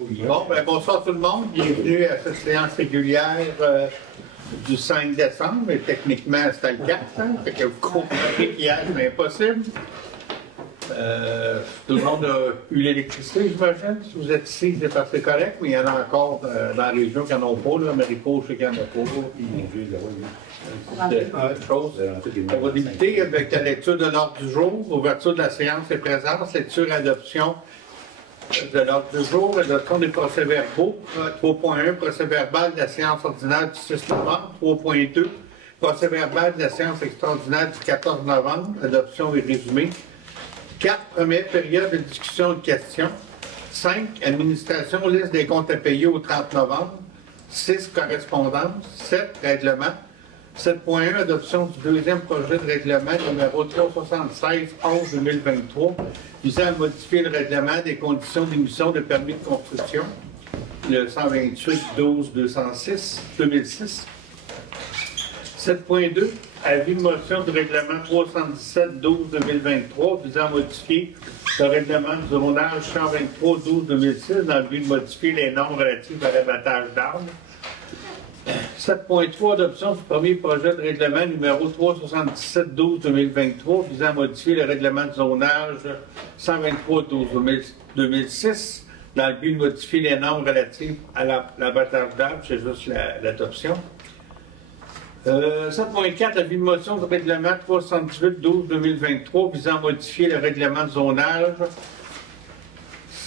Bon, ben, bonsoir tout le monde. Bienvenue à cette séance régulière du 5 décembre. Et techniquement, c'était le 4. Hein? Fait que vous comprenez qu'hier, c'est impossible. Tout le monde a eu l'électricité, j'imagine. Si vous êtes ici, c'est parce que c'est correct, mais il y en a encore dans la région qui n'en ont pas. Là. Américo, je sais qu'il n'y en a pas. On va débuter avec la lecture de l'ordre du jour, ouverture de la séance et présence, lecture et adoption de l'ordre du jour, adoption des procès-verbaux. 3.1, procès-verbal de la séance ordinaire du 6 novembre. 3.2, procès-verbal de la séance extraordinaire du 14 novembre. Adoption et résumé. 4, première période de discussion et de questions. 5, administration, liste des comptes à payer au 30 novembre. 6, correspondance. 7, règlement. 7.1, adoption du deuxième projet de règlement numéro 376-11-2023 visant à modifier le règlement des conditions d'émission de permis de construction, le 128-12-206-2006. 7.2, avis de motion du règlement 317-12-2023 visant à modifier le règlement du zonage 123-12-2006 dans le but de modifier les normes relatives à l'abattage d'arbres. 7.3, adoption du premier projet de règlement numéro 377-12-2023 visant à modifier le règlement de zonage 123-12-2006 dans le but de modifier les normes relatives à l'abattage d'arbres. C'est juste l'adoption. 7.4, avis de motion du règlement 378-12-2023 visant à modifier le règlement de zonage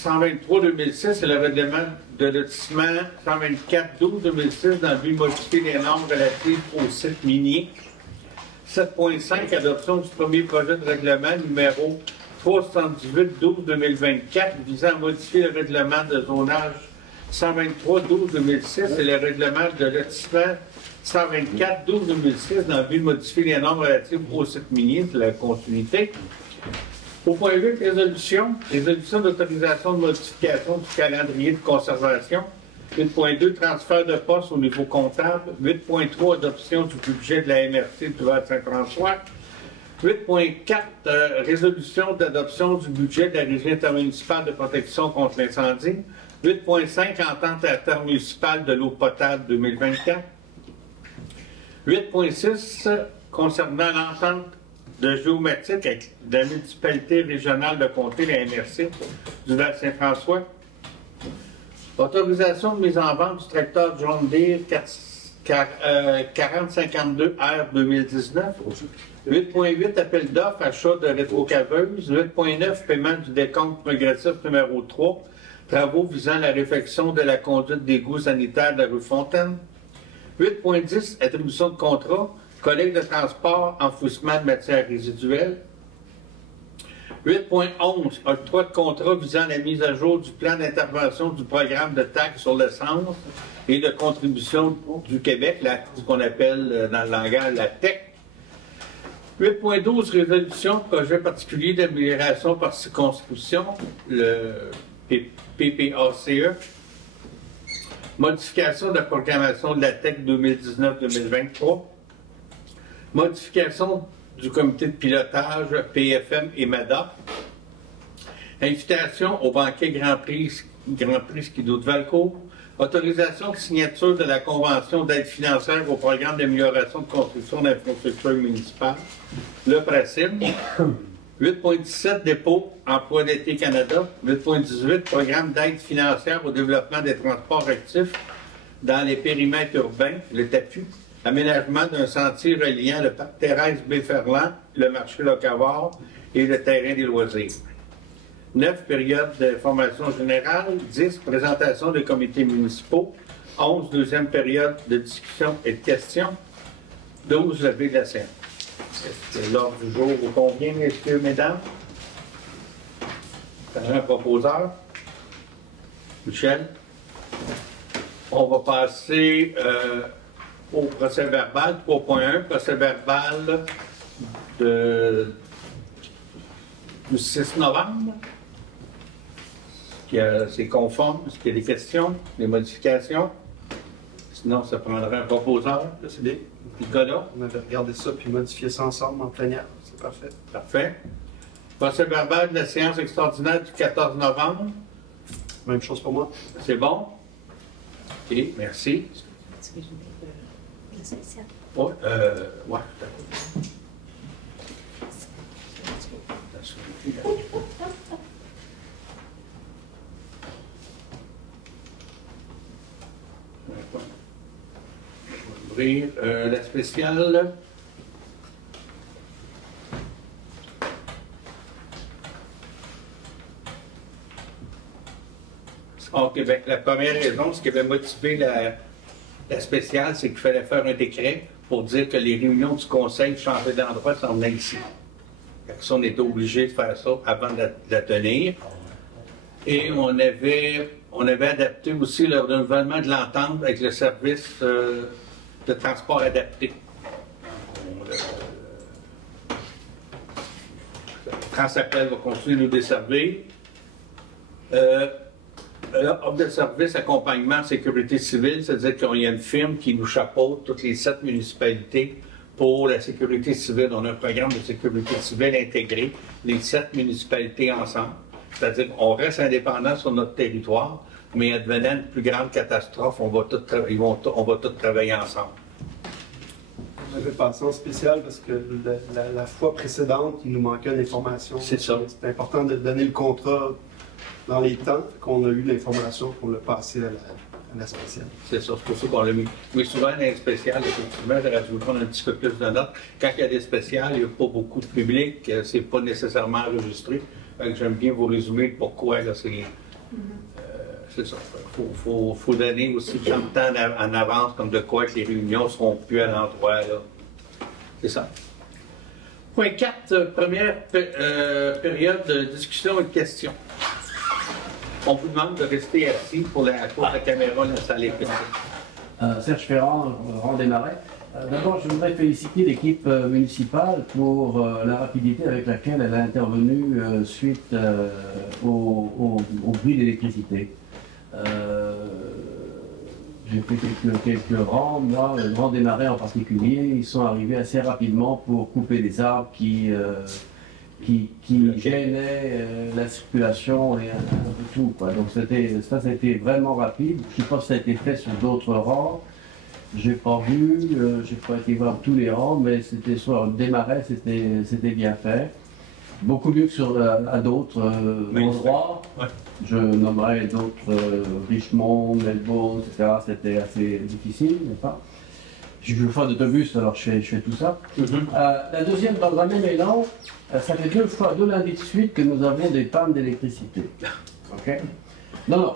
123-2006 et le règlement de lotissement 124-12-2006 dans le but de modifier les normes relatives aux sites miniers. 7.5, adoption du premier projet de règlement numéro 378-12-2024 visant à modifier le règlement de zonage 123-12-2006 et le règlement de lotissement 124-12-2006 dans le but de modifier les normes relatives aux sites miniers, de la continuité. Au point 8, résolution d'autorisation de modification du calendrier de conservation. 8.2, transfert de poste au niveau comptable. 8.3, adoption du budget de la MRC du Val-Saint-François. 8.4, résolution d'adoption du budget de la Régie intermunicipale de protection contre l'incendie. 8.5, entente intermunicipale de l'eau potable 2024. 8.6, concernant l'entente de géométrique avec la municipalité régionale de comté, la MRC, du Val-Saint-François. Autorisation de mise en vente du tracteur John Deere 4052R 2019. 8.8, appel d'offres, achat de rétrocaveuse. 8.9, paiement du décompte progressif numéro 3, travaux visant la réfection de la conduite d'égout sanitaire de la rue Fontaine. 8.10, attribution de contrat. Collecte de transport, enfouissement de matières résiduelles. 8.11, octroi de contrat visant la mise à jour du plan d'intervention du programme de taxe sur l'essence et de contribution du Québec, ce qu'on appelle dans le langage la TEC. 8.12, résolution, projet particulier d'amélioration par circonscription, le PPACE. Modification de la programmation de la TEC 2019-2023. Modification du comité de pilotage PFM et MADA. Invitation au banquet Grand Prix Skido de Valcourt. Autorisation de signature de la convention d'aide financière au programme d'amélioration de construction d'infrastructures municipales, le PRACIM. 8.17, dépôt, emploi d'été Canada. 8.18, programme d'aide financière au développement des transports actifs dans les périmètres urbains, le TAPU. Aménagement d'un sentier reliant le parc Thérèse B. Ferland, le marché Locavard et le terrain des loisirs. 9, période d'information générale. 10, présentation des comités municipaux. 11, deuxième période de discussion et de questions. 12, levée de la séance. Est-ce que l'ordre du jour vous convient, messieurs, mesdames? Un proposeur. Michel. On va passer au procès-verbal 3.1, procès-verbal du 6 novembre. C'est conforme. Est-ce qu'il y a des questions, des modifications? Sinon, ça prendrait un proposeur. Décidé. Nicolas? On avait regardé ça puis modifié ça ensemble en plénière. C'est parfait. Parfait. Procès-verbal de la séance extraordinaire du 14 novembre. Même chose pour moi. C'est bon? OK, merci. Est-ce que j'ai le spécial? Oui, ouais, d'accord. On va ouvrir la spéciale. Au Québec, la première raison, ce qui avait motivé la spéciale, c'est qu'il fallait faire un décret pour dire que les réunions du conseil changées d'endroit s'en venaient ici. Ça, on était obligé de faire ça avant de la tenir. Et on avait adapté aussi le renouvellement de l'entente avec le service de transport adapté. Transappel va continuer de nous desservir. Offre de service, accompagnement, sécurité civile, c'est-à-dire qu'il y a une firme qui nous chapeaute toutes les 7 municipalités pour la sécurité civile. On a un programme de sécurité civile intégré, les 7 municipalités ensemble. C'est-à-dire qu'on reste indépendant sur notre territoire, mais advenant une plus grande catastrophe, on va tous travailler ensemble. On avait passé en spécial parce que la fois précédente, il nous manquait une information. C'est ça. C'était important de donner le contrat dans les temps qu'on a eu l'information pour le passer à la spéciale. C'est ça, c'est pour ça qu'on l'a mis. Mais souvent, dans les spéciales, effectivement, j'aurais dû vous prendre un petit peu plus de notes. Quand il y a des spéciales, il n'y a pas beaucoup de public, c'est pas nécessairement enregistré. J'aime bien vous résumer pourquoi. C'est ça. Il faut donner aussi tant de temps en avance, comme de quoi que les réunions ne seront plus à l'endroit. C'est ça. Point 4, première période de discussion et de questions. On vous demande de rester assis pour la caméra, la salle est petite. Serge Ferrand, Rang des Marais. D'abord, je voudrais féliciter l'équipe municipale pour la rapidité avec laquelle elle a intervenu suite au bruit d'électricité. J'ai fait quelques rangs, moi, le Rang des Marais en particulier, ils sont arrivés assez rapidement pour couper des arbres qui gênaient la circulation et un peu tout, quoi. Donc ça a été vraiment rapide. Je ne sais pas si ça a été fait sur d'autres rangs. J'ai pas vu, j'ai pas été voir tous les rangs, mais c'était sur des marais, c'était bien fait. Beaucoup mieux que à d'autres endroits. Ouais. Je nommerai d'autres, Richmond, Melbourne, etc. C'était assez difficile, n'est-ce pas? Je suis chauffeur d'autobus, alors je fais tout ça. La deuxième, dans le même élan, ça fait 2 lundis de suite que nous avons des pannes d'électricité. Ok? Non.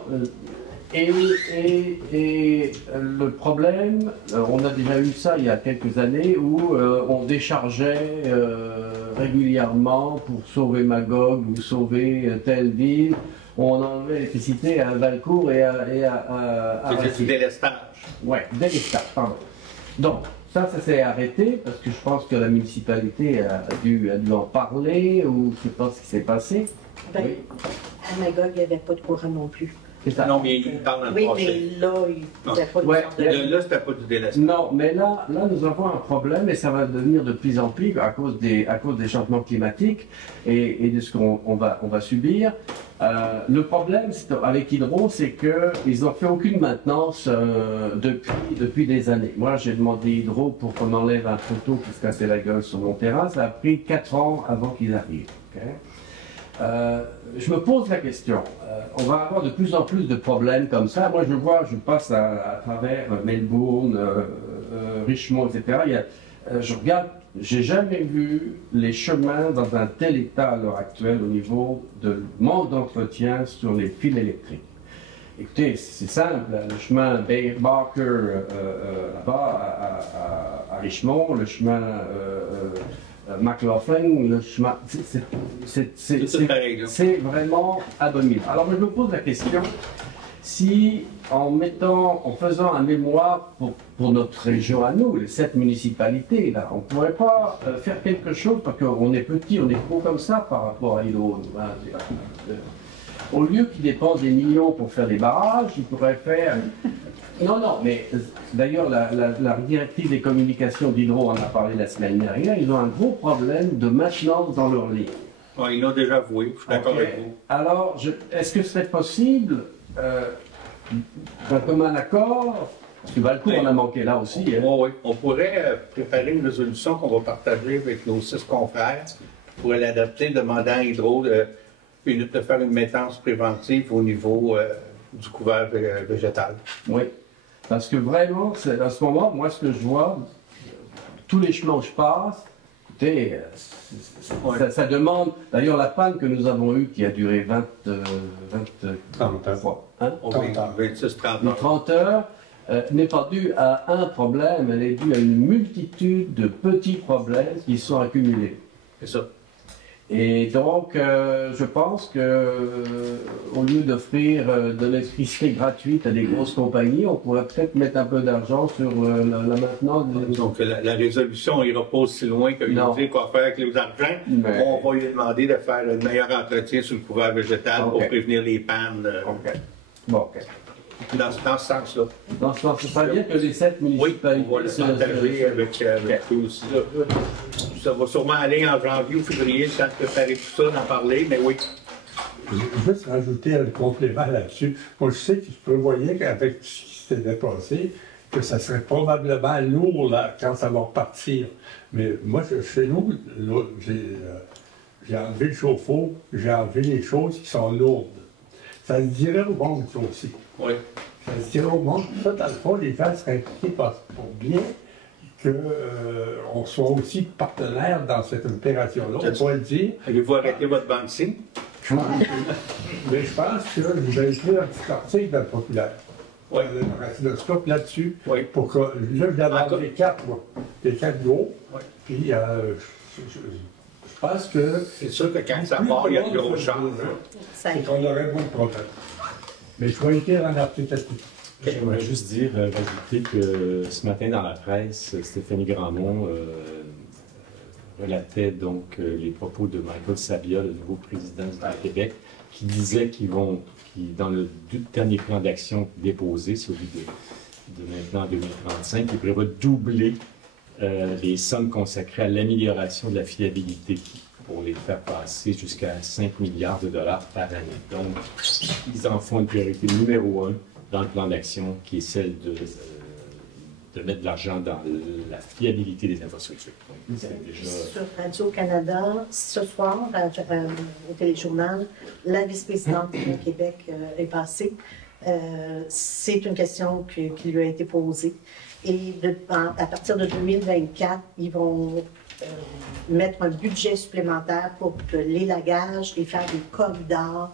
Et le problème, on a déjà eu ça il y a quelques années où on déchargeait régulièrement pour sauver Magog ou sauver telle ville. On enlevait l'électricité à Valcourt et à c'est du délestage. Oui, délestage, pardon. Donc, ça s'est arrêté parce que je pense que la municipalité a dû en parler ou je ne sais pas ce qui s'est passé. Ben, oui. À Magog, il n'y avait pas de courant non plus. Non, mais il parle dans le prochain. Oui, mais là, il n'y a pas de courant. Là, c'était pas du délestage. Non, mais là, nous avons un problème et ça va devenir de plus en plus à cause des changements climatiques et de ce qu'on va subir. Le problème avec Hydro, c'est qu'ils n'ont fait aucune maintenance depuis des années. Moi, j'ai demandé Hydro pour qu'on enlève un poteau qui se cassait la gueule sur mon terrain. Ça a pris 4 ans avant qu'ils arrivent. Okay? Je me pose la question, on va avoir de plus en plus de problèmes comme ça. Moi, je passe à travers Melbourne, Richmond, etc. Je regarde, j'ai jamais vu les chemins dans un tel état à l'heure actuelle au niveau de manque d'entretien sur les fils électriques. Écoutez, c'est simple, le chemin Barker là-bas à Richmond, le chemin McLaughlin, le chemin, c'est vraiment abominable. Alors je me pose la question, si en faisant un mémoire pour notre région à nous, les 7 municipalités, là, on ne pourrait pas faire quelque chose, parce qu'on est petit, on est gros comme ça par rapport à Hydro. Au lieu qu'ils dépensent des millions pour faire des barrages, ils pourraient faire... Non, mais d'ailleurs, la directrice des communications d'Hydro en a parlé la semaine dernière, ils ont un gros problème de maintenance dans leur ligne. Ouais, ils l'ont déjà avoué, je suis d'accord avec vous. Alors, est-ce que ce serait possible d'un commun accord, parce que Valcourt en a manqué là aussi. Hein. Oui, on pourrait préparer une résolution qu'on va partager avec nos 6 confrères pour l'adapter, demandant à Hydro de faire une maintenance préventive au niveau du couvert végétal. Oui, parce que vraiment, à ce moment, moi, ce que je vois, tous les chemins où je passe, écoutez, ça demande. D'ailleurs, la panne que nous avons eue, qui a duré 30 heures, n'est pas due à un problème, elle est due à une multitude de petits problèmes qui sont accumulés. C'est ça. Et donc, je pense que au lieu d'offrir de l'électricité gratuite à des grosses compagnies, on pourrait peut-être mettre un peu d'argent sur la maintenance. Donc, la résolution ira pas aussi loin que nous dire quoi faire avec les argents. Mais... On va lui demander de faire un meilleur entretien sur le couvert végétal pour prévenir les pannes. Bon, OK. Dans ce sens-là. Dans ce sens, ça veut dire que les 7 municipalités... Oui, on va le partager avec eux aussi. Ça va sûrement aller en janvier ou février, le temps de préparer tout ça, d'en parler, mais oui. Je veux juste rajouter un complément là-dessus. Moi, je sais que je prévoyais qu'avec ce qui s'était passé, que ça serait probablement lourd là, quand ça va repartir. Mais moi, chez nous, j'ai enlevé le chauffe-eau, j'ai enlevé les choses qui sont lourdes. Ça se dirait au monde, ça aussi. Oui. Ça se dirait au monde. Ça, dans le fond, les gens seraient impliqués pour bien qu'on soit aussi partenaire dans cette opération-là. On pourrait le dire. Avez-vous arrêté votre banque signe? Mais je pense que vous avez écrit un petit article dans le populaire. Oui. Le stop là-dessus. Oui. Pour que, là, je vais avoir les 4, moi. Les 4 gros. Oui. Puis, je pense que... C'est sûr que quand ça part, il y a de gros chances. C'est qu'on aurait moins de problèmes. Mais je vais écrire un article là-dessus. J'aimerais juste dire, rajouter que ce matin dans la presse, Stéphanie Grandmont relatait donc les propos de Michael Sabia, le nouveau président du Québec, qui disait dans le dernier plan d'action déposé, celui de maintenant en 2035, il prévoit doubler les sommes consacrées à l'amélioration de la fiabilité pour les faire passer jusqu'à 5 milliards de dollars par année. Donc, ils en font une priorité numéro 1 dans le plan d'action, qui est celle de mettre de l'argent dans la fiabilité des infrastructures. Donc, déjà... Sur Radio-Canada, ce soir, au téléjournal, la vice-présidente du Québec est passée. C'est une question qui lui a été posée. Et à partir de 2024, ils vont mettre un budget supplémentaire pour que l'élagage et faire des corridors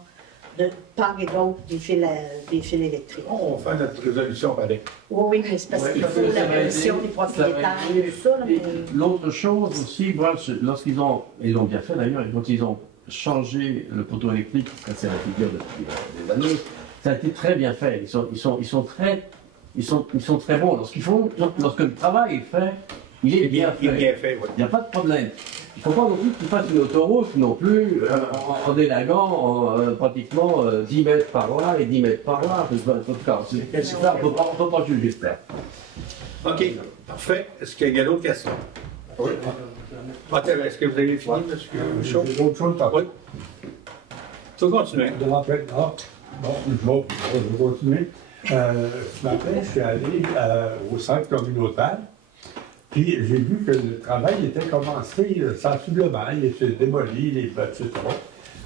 de part et d'autre des fils électriques. On va faire notre résolution pareil. Oui, mais c'est parce qu'il faut la résolution des propriétaires et tout ça. Mais... L'autre chose aussi, lorsqu'ils ils ont bien fait d'ailleurs, quand ils ont changé le poteau électrique, c'est la figure depuis des années, ça a été très bien fait. Ils sont très bons. Lorsque le travail est fait, il est bien fait. Il n'y a pas de problème. Il ne faut pas non plus qu'ils fassent une autoroute non plus en délaguant pratiquement 10 mètres par là et 10 mètres par là. C'est pas le cas. Il ne faut pas juger ça. OK, parfait. Est-ce qu'il y a d'autres questions? Oui. Est-ce que vous avez fini, M. Michaud? J'ai d'autres choses à Oui. Tu vas continuer. Bon, je vais continuer. Ce matin, je suis allé au centre communautaire. Puis j'ai vu que le travail était commencé sensiblement, il était démoli, les etc.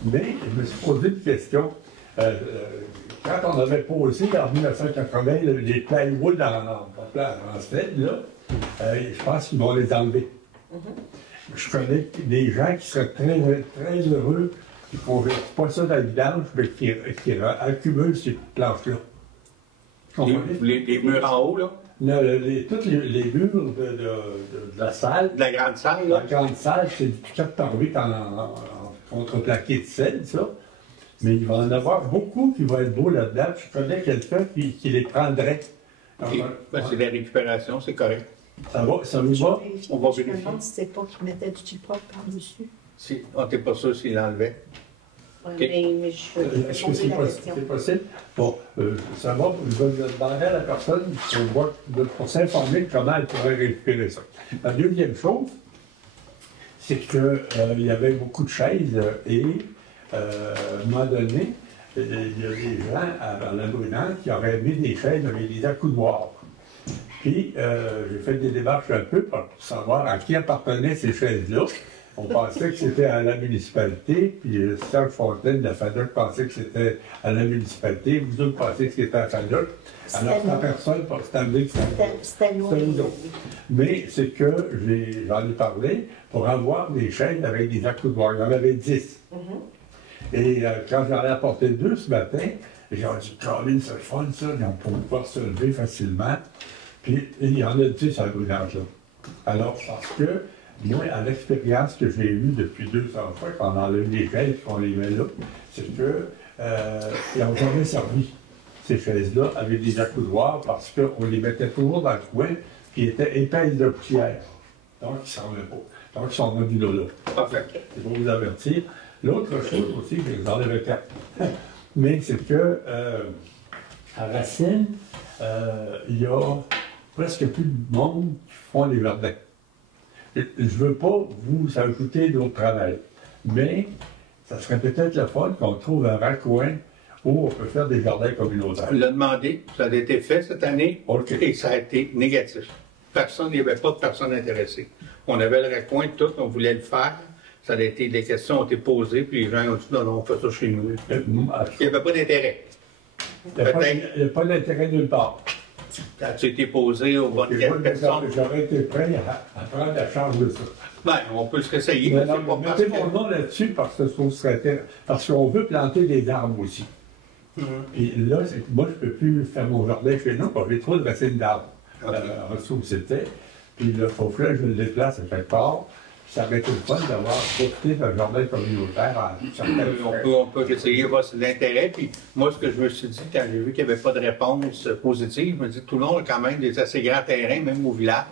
Mais je me suis posé une question. Quand on avait posé en 1980 les plywood en sled, je pense qu'ils vont les enlever. Je connais des gens qui seraient très, très heureux, qui ne font pas ça dans le village, mais qui accumulent ces planches-là. Les murs en haut, là? Tous les murs de la salle. De la grande salle, là? La grande salle, c'est du 4 par 8 en contreplaqué de sel, ça. Mais il va en avoir beaucoup qui vont être beaux là-dedans. Je connais quelqu'un qui les prendrait. C'est de la récupération, c'est correct. Ça va? On va vérifier. Je me demande si c'est pas qu'ils mettaient du G-pop par-dessus. On n'était pas sûr s'il l'enlevait. Ouais, mais je vais poser la question. C'est possible? Bon, ça va, je vais demander à la personne pour s'informer de comment elle pourrait récupérer ça. La deuxième chose, c'est qu'il y avait beaucoup de chaises et, à un moment donné, il y a des gens à la Brunante qui auraient mis des chaises avec des accoudoirs. Puis, j'ai fait des démarches un peu pour savoir à qui appartenaient ces chaises-là. On pensait que c'était à la municipalité, puis Serge Fontaine de la FADOC pensait que c'était à la municipalité, vous autres pensez que c'était à la FADOC. Alors, la personne s'est amenée que c'était nous autres. Mais c'est que j'en ai parlé pour avoir des chaises avec des accoudoirs. Il y en avait 10. Et quand j'en ai apporté 2 ce matin, j'ai dit, Colin, c'est le fun, ça, on peut pouvoir se lever facilement. Puis, il y en a 10 à Brunante, là. Alors, parce que, moi, à l'expérience que j'ai eue depuis 200 fois, quand on enlève les chaises qu'on les met là, c'est que ils n'ont jamais servi, ces chaises-là, avec des accoudoirs, parce qu'on les mettait toujours dans le coin, qui étaient épaisses de poussière. Donc, ils ne servaient pas. Donc, ils sont rendus là. Parfait. C'est pour vous avertir. L'autre chose aussi, que vous enlève 4. Mais c'est que, à Racine, il y a presque plus de monde qui font les jardins. Je ne veux pas vous ajouter d'autres travail, mais ça serait peut-être le fun qu'on trouve un raccoin où on peut faire des jardins communautaires. On l'a demandé, ça a été fait cette année, OK. et ça a été négatif. Il n'y avait pas de personnes intéressées. On avait le raccoin tout, on voulait le faire. Ça a été, les questions ont été posées, puis les gens ont dit non, non, on fait ça chez nous. Il n'y avait pas d'intérêt. Il n'y a pas d'intérêt nulle part. Ça a été posé aux bonnes personnes. J'aurais été prêt à prendre la charge de ça. Ben, on peut se réessayer. Mais non, mettez mon nom là-dessus parce que parce qu'on veut planter des arbres aussi. Puis là, moi, je ne peux plus faire mon jardin chez nous parce que j'ai trop de racines d'arbres. En dessous où c'était. Puis là, il faut que je le déplace à quelque part. Ça aurait été le fun d'avoir profité d'un jardin communautaire à certaines on peut essayer voir si l'intérêt. Puis moi, ce que je me suis dit, quand j'ai vu qu'il n'y avait pas de réponse positive, je me dis que tout le monde a quand même des assez grands terrains, même au village.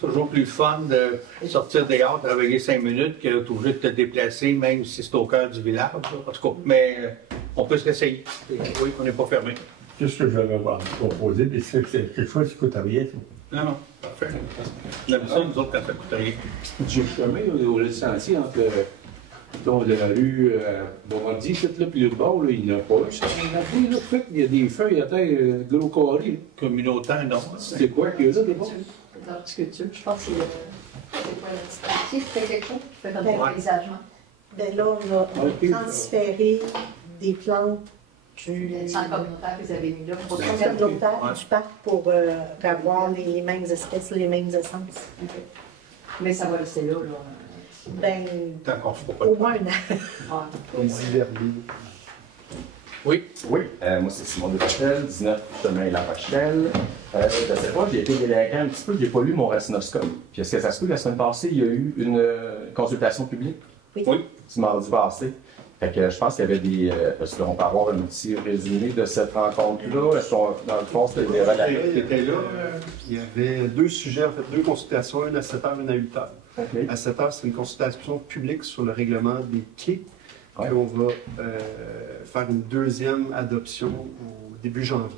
C'est toujours plus fun de sortir dehors, travailler 5 minutes, que d'être obligé de te déplacer, même si c'est au cœur du village. En tout cas, mais on peut se réessayer. Oui, on n'est pas fermé. Qu'est-ce que je vais vous proposer? Puis c'est quelque chose qui ne coûte rien. Non, non, parfait. On aime ça, nous autres, quand ça coûte rien. Du chemin au sentier entre la rue Bombardier, cette là, puis le bord, là, il n'y en a pas un. Là, fait, il y a des feuilles à terre, gros carré. Communautaire, non. C'est quoi qu'il y a là, d'abord? L'horticulture, je pense que c'était quelque chose qui fait comme des paysagement. Ben là, on a transféré des plantes du centre communautaire que vous avez mis là. au centre communautaire du parc pour avoir les mêmes espèces, les mêmes essences. Okay. Mais ça va rester là. Ben, Tant qu'on ne fera pas au de moins un an. On dit vernis. Oui. Oui, moi c'est Simon Desrochelles, 19 chemin La Rochelle. Je ne sais pas, j'ai été délinquant un petit peu, j'ai pas lu mon racinoscope. Puis est-ce que ça se peut que la semaine passée, il y a eu une consultation publique? Oui. Du mardi passé. Fait que je pense qu'il y avait des. Est-ce qu'on peut avoir un petit résumé de cette rencontre-là? Est-ce qu'on, dans le fond, c'était des C'était là. Il y avait 2 sujets, en fait, 2 consultations, une à 7h, une à 8h. Okay. À 7h, c'est une consultation publique sur le règlement des quais. Ouais. Puis on va faire une 2e adoption au début janvier.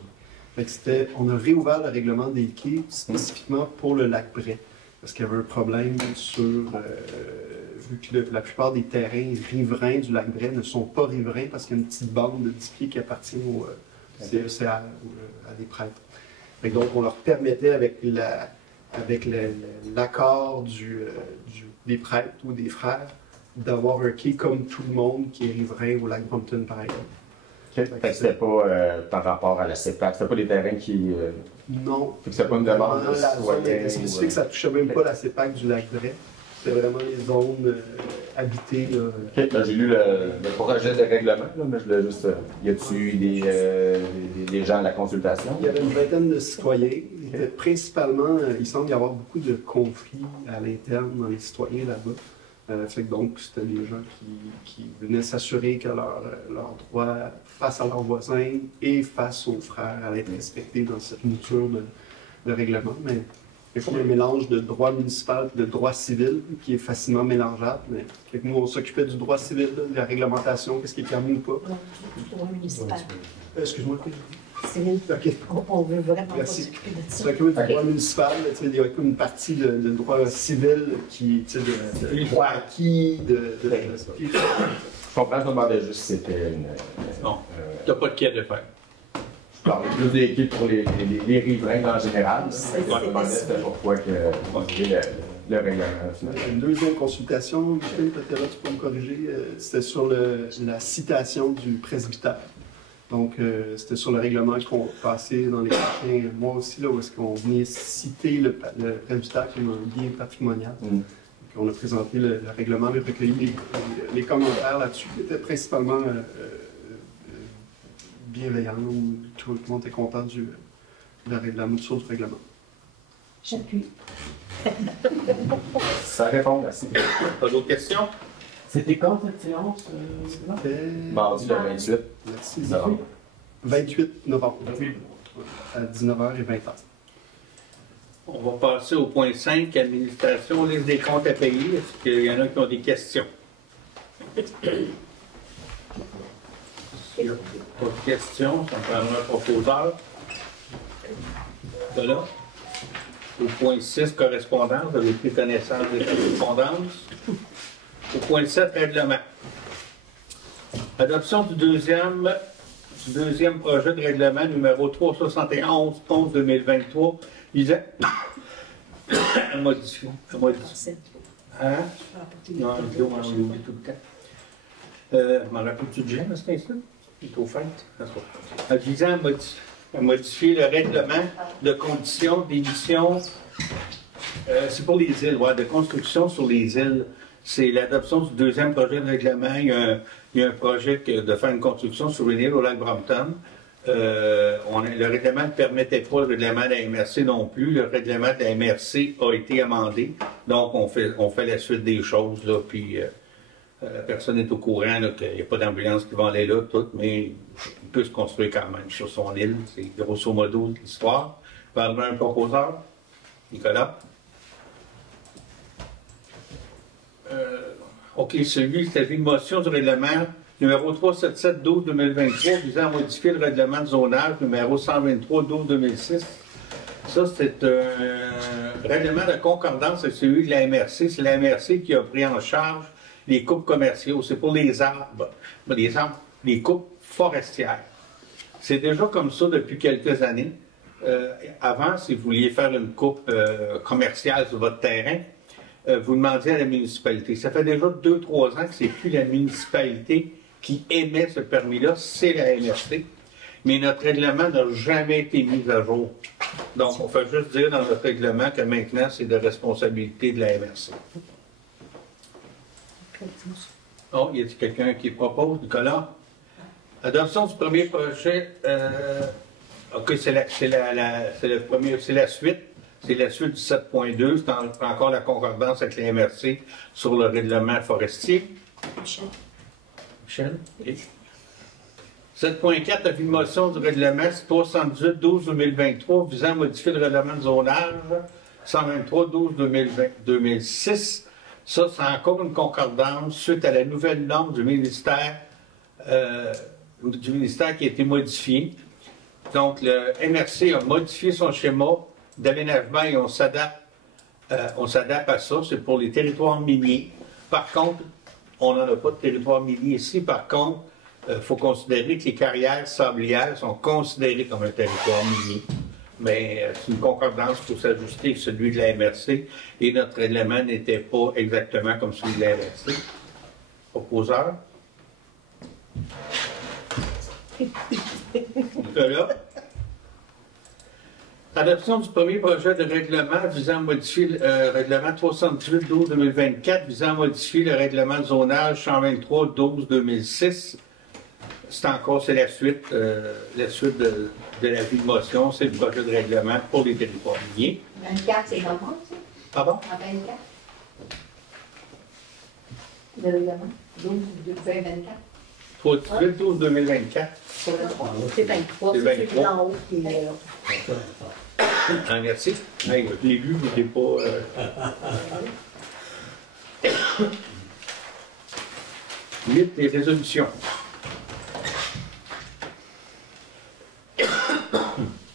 Fait que on a réouvert le règlement des quais spécifiquement pour le lac Bray. Parce qu'il y avait un problème sur, vu que la plupart des terrains riverains du lac Bray ne sont pas riverains parce qu'il y a une petite bande de 10 pieds qui appartient au CECR ou à des prêtres. Fait que donc on leur permettait avec l'accord des prêtres ou des frères d'avoir un quai comme tout le monde qui est riverain au lac Brompton, par exemple. Okay. C'était pas par rapport à la CEPAC, c'était pas des terrains qui. Non. C'était pas une demande de la zone était citoyens. spécifique, ça touchait même pas la CEPAC du lac Bray. C'était vraiment les zones habitées. Là. Okay. J'ai lu le projet de règlement, là, mais je voulais juste. Y a-t-il des gens à la consultation? Il y avait une vingtaine de citoyens. Principalement, il semble y avoir beaucoup de conflits à l'interne dans les citoyens là-bas. Fait que donc, c'était des gens qui venaient s'assurer que leurs droits face à leurs voisins et face aux frères allaient être respectés dans cette mouture de règlement. Mais il faut un mélange de droit municipal et de droit civil qui est facilement mélangeable. Mais, fait que nous, on s'occupait du droit civil, de la réglementation, qu'est-ce qui est permis ou pas. Non, du droit municipal. Excuse-moi. Civil. OK. On veut vraiment pas Merci. s'occuper de ça. C'est du droit municipal, il y a une partie de droit civil qui, de droit acquis, Je comprends, je me demandais juste si c'était une. Non, tu n'as pas de quai de faire. Je parlais plus des équipes pour les riverains en général. C'est Je me demandais c'était pourquoi que le règlement. Finalement. Une deuxième consultation, Michel, peut-être là, tu peux me corriger, c'était sur la citation du presbytère. Donc, c'était sur le règlement qu'on passait dans les derniers mois aussi, là, où est-ce qu'on venait citer le presbytère comme un bien patrimonial. On a présenté le règlement, on a recueilli les commentaires là-dessus, qui étaient principalement bienveillants, où tout le monde était content de la mouture du règlement. J'appuie. Ça répond, merci. Pas d'autres questions? C'était quand cette séance? C'était Mardi le 28 merci, novembre. 28 novembre, à 19h20. On va passer au point 5, administration, liste des comptes à payer. Est-ce qu'il y en a qui ont des questions? S'il n'y a pas de questions, ça me prendra un proposeur. Voilà. Au point 6, correspondance, vous avez pris connaissance des correspondances. Au point 7, règlement. Adoption du deuxième projet de règlement numéro 371-11-2023 visant à modifier. Hein? Non, on l'oublie tout le temps. Je m'en rappelle-tu de Jean à cet instant? Il est au fait. Visant à modifier le règlement de conditions d'émission. C'est pour les îles, de construction sur les îles. C'est l'adoption du deuxième projet de règlement. Il y a un projet de faire une construction sur une île au lac Brampton. Le règlement ne permettait pas le règlement de la MRC non plus. Le règlement de la MRC a été amendé. Donc, on fait la suite des choses. Là, puis, la personne est au courant qu'il n'y a pas d'ambulance qui va aller là, tout, mais il peut se construire quand même sur son île. C'est grosso modo l'histoire. Parle-moi un proposeur. Nicolas. OK, celui, c'est une motion du règlement numéro 377-12-2023 visant à modifier le règlement de zonage numéro 123-12-2006. Ça, c'est un règlement de concordance avec celui de la MRC. C'est la MRC qui a pris en charge les coupes commerciaux. C'est pour les arbres, les coupes forestières. C'est déjà comme ça depuis quelques années. Avant, si vous vouliez faire une coupe commerciale sur votre terrain, vous demandiez à la municipalité. Ça fait déjà 2-3 ans que c'est plus la municipalité qui émet ce permis-là, c'est la MRC. Mais notre règlement n'a jamais été mis à jour. Donc, on fait juste dire dans notre règlement que maintenant, c'est de responsabilité de la MRC. Oh, y a-t-il quelqu'un qui propose, Nicolas? Adoption du premier projet. OK, c'est la suite. C'est la suite du 7.2. C'est encore la concordance avec la MRC sur le règlement forestier. Michel? Okay. 7.4, avis de motion du règlement 378-12-2023 visant à modifier le règlement de zonage 123-12-2006. Ça, c'est encore une concordance suite à la nouvelle norme du ministère qui a été modifiée. Donc, le MRC a modifié son schéma d'aménagement et on s'adapte à ça. C'est pour les territoires miniers. Par contre, on n'en a pas de territoire minier ici. Par contre, il faut considérer que les carrières sablières sont considérées comme un territoire minier. Mais c'est une concordance pour s'ajuster avec celui de la MRC et notre règlement n'était pas exactement comme celui de la MRC. Proposeur? Nicolas? Adoption du premier projet de règlement visant à modifier le règlement 378-12-2024 visant à modifier le règlement de zonage 123-12-2006. C'est la suite de l'avis de motion, c'est le projet de règlement pour les territoires miniers. 24, c'est comment, ça? Pardon? En 24? Le règlement? 12-2024? 378-12-2024. C'est 23, C'est c'est celui 23. d'en haut qui est là. Ah, merci. Hey, je l'ai lu, mais je n'ai pas... Vite, les résolutions. Je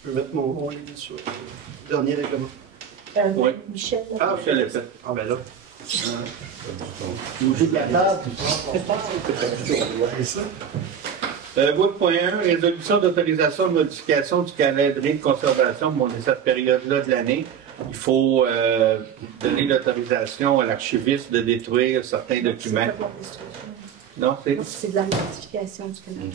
peux mettre mon nom sur le dernier règlement. Oui. Michel. Ah, Michel l'a fait. Ah, ben là. Bouger de la table. 8.1, résolution d'autorisation de modification du calendrier de conservation. Bon, dans cette période-là de l'année, il faut donner l'autorisation à l'archiviste de détruire certains documents. Non, c'est de la modification du calendrier.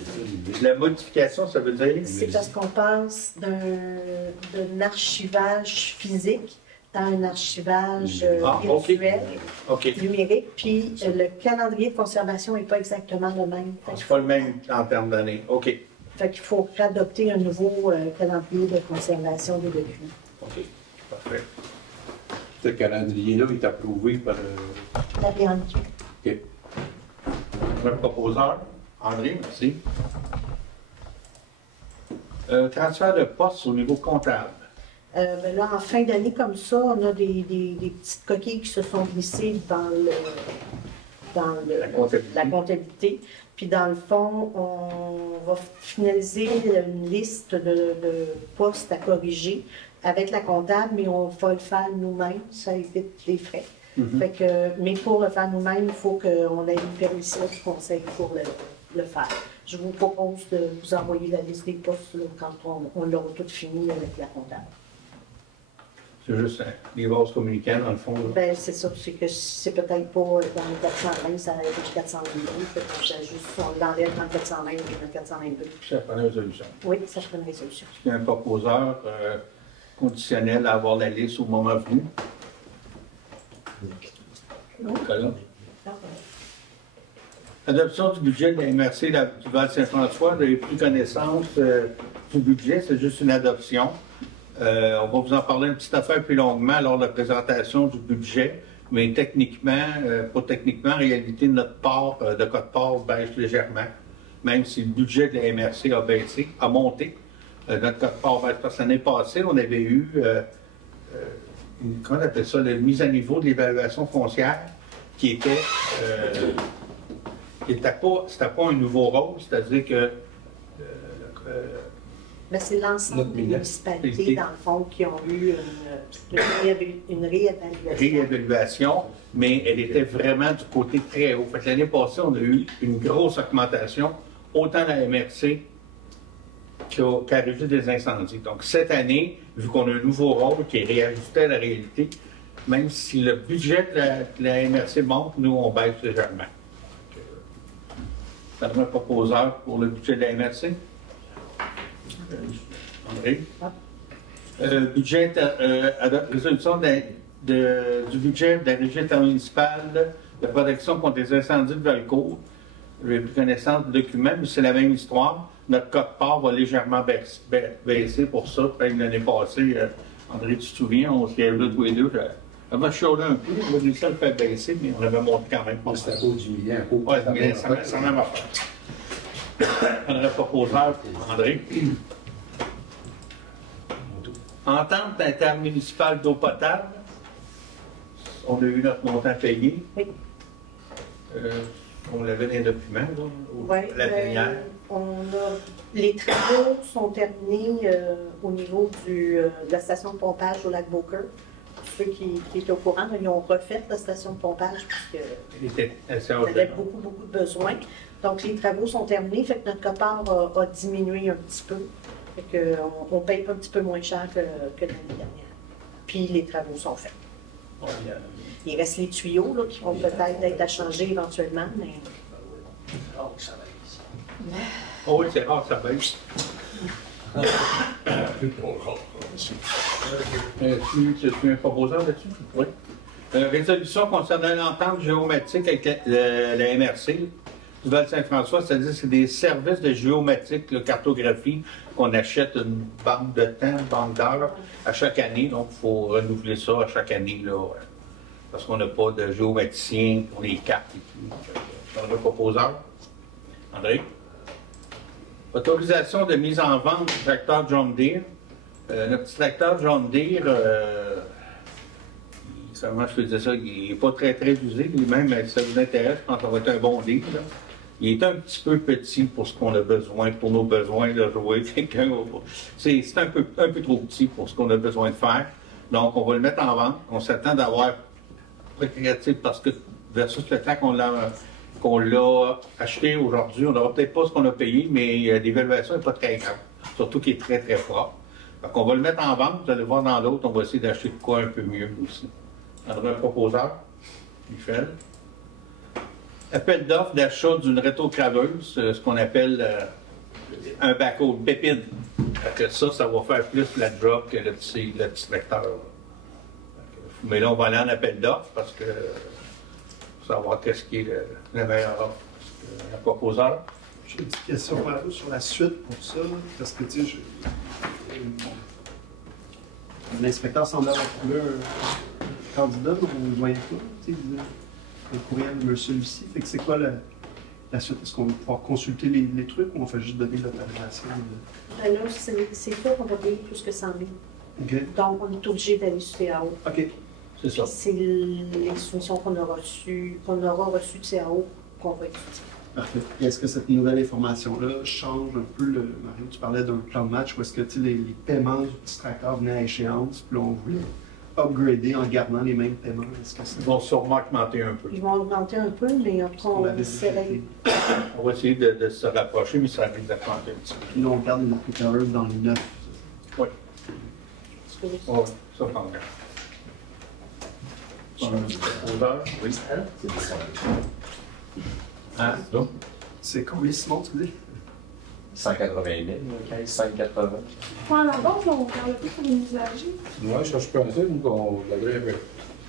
La modification, ça veut dire? C'est parce qu'on passe d'un archivage physique à un archivage virtuel, numérique, puis le calendrier de conservation n'est pas exactement le même. C'est pas le même en termes d'années. OK. Fait qu'il faut adopter un nouveau calendrier de conservation des documents. OK. Parfait. Ce calendrier-là est approuvé par... La BNQ. OK. Le proposeur, André, merci. Transfert de poste au niveau comptable. Ben là, en fin d'année comme ça, on a des petites coquilles qui se sont glissées dans la comptabilité. Puis dans le fond, on va finaliser une liste de postes à corriger avec la comptable, mais on va le faire nous-mêmes, ça évite les frais. Fait que, mais pour le faire nous-mêmes, il faut qu'on ait une permission du conseil pour le faire. Je vous propose de vous envoyer la liste des postes là, quand on l'aura tout fini avec la comptable. C'est juste les vases communicants, dans le fond. Ben, c'est ça, c'est que c'est peut-être pas dans le 420, ça va être 422, fait qu'on s'ajuste, on l'enlève dans le 420 et dans le 422. Ça prend une résolution. Oui, ça prend une résolution. Il y a un proposeur conditionnel à avoir la liste au moment venu. Voilà. Adoption du budget de la MRC du Val-Saint-François. Vous n'avez plus connaissance du budget, c'est juste une adoption. On va vous en parler une petite affaire plus longuement lors de la présentation du budget, mais techniquement, pas techniquement, en réalité, notre part de code-part baisse légèrement, même si le budget de la MRC a baissé, a monté. Notre code-part baisse parce que l'année passée, on avait eu comment on appelle ça, la mise à niveau de l'évaluation foncière qui était c'était pas un nouveau rôle, c'est-à-dire que c'est l'ensemble des municipalités, dans le fond, qui ont eu une réévaluation, mais elle était vraiment du côté très haut. L'année passée, on a eu une grosse augmentation, autant la MRC qu'à Régie des incendies. Donc, cette année, vu qu'on a un nouveau rôle qui est réajusté à la réalité, même si le budget de la MRC monte, nous, on baisse légèrement. Ça donne un proposeur pour le budget de la MRC. André. Budget, résolution du budget de la Régie intermunicipale de protection contre les incendies de Valcourt. Je n'ai plus connaissance du document, mais c'est la même histoire. Notre code-part va légèrement baisser pour ça. L'année passée, André, tu te souviens, on se lève là tous les deux. On m'a chiolé un peu, on a réussi à le faire baisser, mais on avait monté quand même. C'était à cause du million. Oui, c'est la même affaire. On aurait proposeur pour André. Entente intermunicipale d'eau potable. On a eu notre montant payé. Oui. On l'avait dans les documents, là, la dernière. Les travaux sont terminés au niveau de la station de pompage au lac Beaucoeur. Ceux qui étaient au courant, ils ont refait la station de pompage parce qu'il y avait beaucoup de besoins. Donc, les travaux sont terminés, fait que notre code-part a diminué un petit peu. Fait qu'on paye un petit peu moins cher que l'année dernière. Puis, les travaux sont faits. Il reste les tuyaux là, qui vont peut-être être à changer éventuellement, mais... Oh oui, c'est rare que ça baisse. Tu es un proposeur là-dessus? Oui. Résolution concernant l'entente géomatique avec la MRC du Val-Saint-François, c'est-à-dire que c'est des services de géomatique, de cartographie, qu'on achète une banque de temps, une banque d'heures à chaque année. Donc, il faut renouveler ça à chaque année, là, parce qu'on n'a pas de géomaticien pour les cartes et tout. On a un proposeur. André? Autorisation de mise en vente du tracteur John Deere. Notre petit tracteur John Deere, comment je peux dire ça, il n'est pas très usé. Lui-même, si ça vous intéresse, je pense que ça va être un bon deal. Là. Il est un petit peu petit pour ce qu'on a besoin, pour nos besoins de jouer. C'est un peu trop petit pour ce qu'on a besoin de faire. Donc, on va le mettre en vente. On s'attend d'avoir récréatif parce que versus le temps qu'on l'a acheté aujourd'hui, on n'aura peut-être pas ce qu'on a payé, mais l'évaluation n'est pas très grave, surtout qu'il est très très fort. Donc on va le mettre en vente, vous allez voir dans l'autre, on va essayer d'acheter de quoi un peu mieux aussi. On a un proposeur, Michel. Appel d'offres d'achat d'une rétrograveuse, ce qu'on appelle un backhoe, une pépine. Fait que ça va faire plus la job que le petit tracteur. Mais là, on va aller en appel d'offres parce que pour savoir qu'est-ce qui est le meilleur offre. Le proposeur. J'ai une petite question sur la suite pour ça, parce que tu sais, l'inspecteur semble avoir trouvé un candidat, on ne voyait pas, tu sais, le courriel de M. Lucie. Fait que c'est quoi la suite? Est-ce qu'on va pouvoir consulter les trucs ou on fait juste donner l'autorisation? Ben là, c'est sûr qu'on va payer plus que 100 000. OK. Donc, on est obligé d'aller sur CAO. OK. C'est ça. Puis c'est les soumissions qu'on aura reçues de CAO qu'on va étudier. Parfait. Et est-ce que cette nouvelle information-là change un peu Marie, tu parlais d'un plan de match où est-ce que les paiements du petit tracteur venaient à échéance, puis là, on voulait upgrader en gardant les mêmes paiements? Est-ce que Ils vont sûrement augmenter un peu. Ils vont augmenter un peu, mais après, on va essayer de se rapprocher, mais ça risque d'augmenter un petit peu. Puis là, on garde une applicateur dans les 9. Oui. Oui, ça prend bien. Oui, Hein? C'est combien, Simon, tu dis? 180 000, 15, 580. Ouais, à la base, on parle plus pour les usagers. Moi, je pensais qu'on devrait.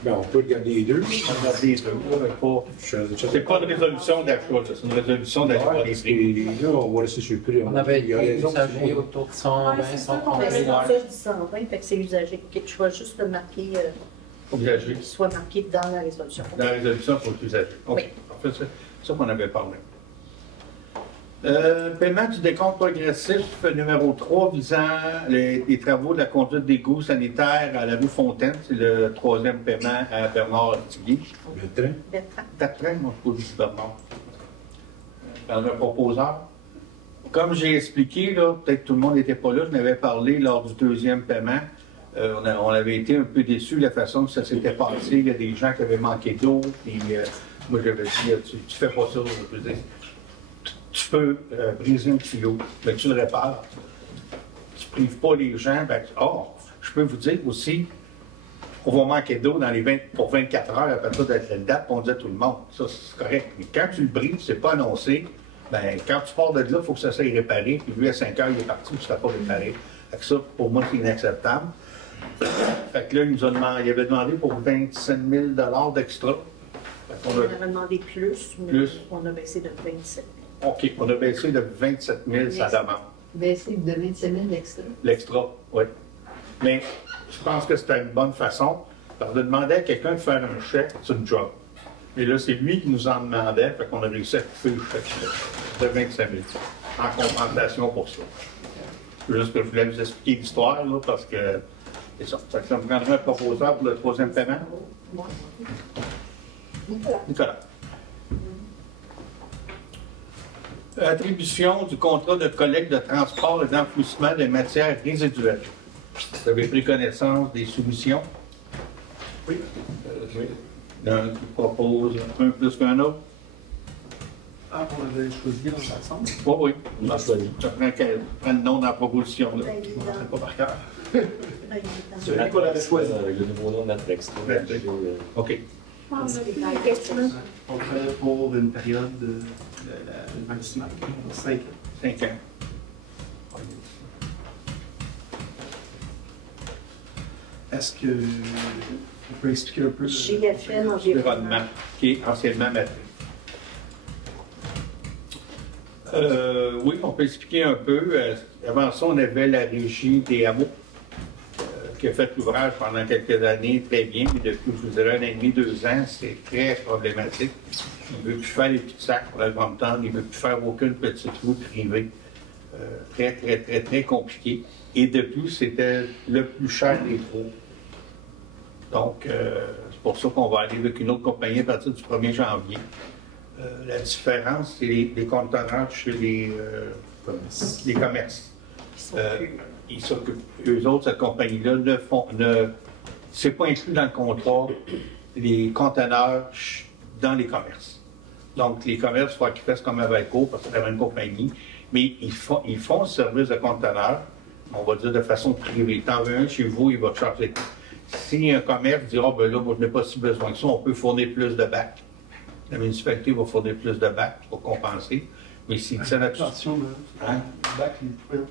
Ben, on peut regarder les deux. On regarde les deux, mais pas. C'est pas une résolution d'achat, c'est une résolution d'achat des prix. Là, on va laisser sur le prix. On avait Il y a des raison. usagers autour de 120, Ouais, c'est ça qu'on 130 avait. C'est 000. pour ça que je dis 120, fait que c'est usagé. Je vais juste le marquer, Usagers. qu'il soit marqué dans la résolution. Dans la résolution pour les usagers. OK. Oui. Parfait, c'est ça qu'on avait parlé. Paiement du décompte progressif numéro 3 visant les travaux de la conduite d'égout sanitaire à la rue Fontaine. C'est le troisième paiement à Bernard Artiguier. Bertrand. Bertrand, moi je dis Bernard. Dans le proposeur. Comme j'ai expliqué, là, peut-être tout le monde n'était pas là, je n'avais parlé lors du deuxième paiement. On avait été un peu déçus de la façon que ça s'était passé. Il y a des gens qui avaient manqué d'eau. Puis, moi, j'avais dit, tu fais pas ça. Je veux dire, tu peux briser un tuyau, mais tu le répares. Tu ne prives pas les gens. Ben, je peux vous dire aussi, on va manquer d'eau pour 24 heures à partir de la date, on dit à tout le monde. Ça, c'est correct. Mais quand tu le brises, c'est pas annoncé. Ben, quand tu pars de là, il faut que ça soit réparé. Puis lui, à 5 heures, il est parti, puis ça pas réparé. Fait que ça, pour moi, c'est inacceptable. Fait que là, il avait demandé pour 27 000 d'extra. On avait demandé plus, mais on a baissé de 27 000. OK, on a baissé de 27 000 sa demande. Baissé de 27 000 l'extra. L'extra, oui. Mais je pense que c'était une bonne façon. Alors, de demander à quelqu'un de faire un chèque, c'est une job. Et là, c'est lui qui nous en demandait, fait qu'on a réussi à couper le chèque de 25 000 en compensation pour ça. C'est juste que je voulais vous expliquer l'histoire, là, parce que c'est ça. Fait que ça me prendrait un proposeur pour le troisième paiement. Nicolas. Attribution du contrat de collecte de transport et d'enfouissement des matières résiduelles. Vous avez pris connaissance des soumissions? Oui. Oui. L'un qui propose un plus qu'un autre? Ah, on avait choisi ensemble? Oui, oui. Ça prend le nom dans la proposition. Là. Je ne sais pas par cœur. C'est lui qu'on avait choisi. Le nouveau nom de notre texte. OK. On a plus de questions. On fait pour une période de maximum 5 ans. 5 ans. Est-ce que on peut expliquer un peu GFN environnement, qui est anciennement matrice. Oui, on peut expliquer un peu. Avant ça, on avait la régie des hameaux qui a fait l'ouvrage pendant quelques années très bien, mais depuis, je vous dirais, 1 an et demi, 2 ans, c'est très problématique. Il ne veut plus faire les petits-sacs pour la grande tente, il ne veut plus faire aucune petite route privée. Très, très, très, très compliqué. Et de plus, c'était le plus cher des trous. Donc, c'est pour ça qu'on va aller avec une autre compagnie à partir du 1er janvier. La différence, c'est les conteneurs chez les commerces. Ils s'occupent. Eux autres, cette compagnie-là, c'est pas inclus dans le contrat les conteneurs dans les commerces. Donc, les commerces, il faut qu'ils fassent comme Avalco, parce que c'est la même compagnie, mais ils font ce service de conteneurs, on va dire de façon privée. T'en veux un chez vous, il va te charger. Si un commerce dira, ben là, moi, je n'ai pas si besoin que ça, on peut fournir plus de bacs. La municipalité va fournir plus de bacs pour compenser. Mais si c'est notre... Attention, Hein?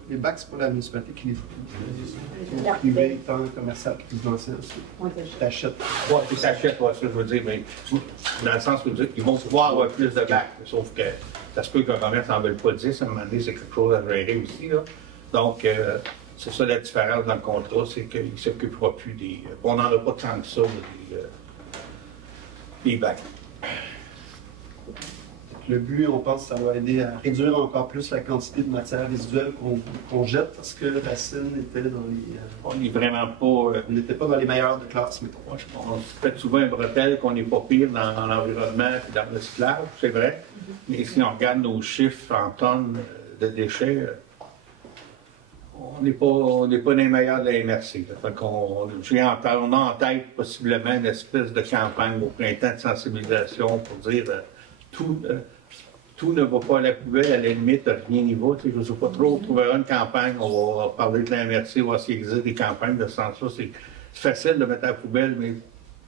les bacs, c'est pas la municipalité qui les fournit. C'est privé, tant commercial que résidentiel. Tu t'achètes. Oui, tu t'achètes, ouais, ça, je veux dire, mais dans le sens où ils vont pouvoir avoir plus de bacs. Sauf que ça se peut qu'un commerce n'en veuille pas 10, à un moment donné, c'est quelque chose à gérer aussi, là. Donc, c'est ça la différence dans le contrat, c'est qu'il ne s'occupera plus des... On n'en a pas tant que ça, des bacs. Le but, on pense que ça va aider à réduire encore plus la quantité de matière résiduelle qu'on jette parce que Racine était dans les... On n'est vraiment pas... on n'était pas dans les meilleurs de classe, mettons. On se fait souvent un bretelle qu'on n'est pas pire dans l'environnement et dans le recyclage, c'est vrai. Mais si on regarde nos chiffres en tonnes de déchets, on n'est pas les meilleurs de la MRC. On a en tête possiblement une espèce de campagne au printemps de sensibilisation pour dire tout ne va pas à la poubelle, à la limite, rien n'y va. Je ne sais pas trop, on trouvera une campagne, on va parler de la MRC, voir s'il existe des campagnes de ce sens-là. C'est facile de mettre à la poubelle, mais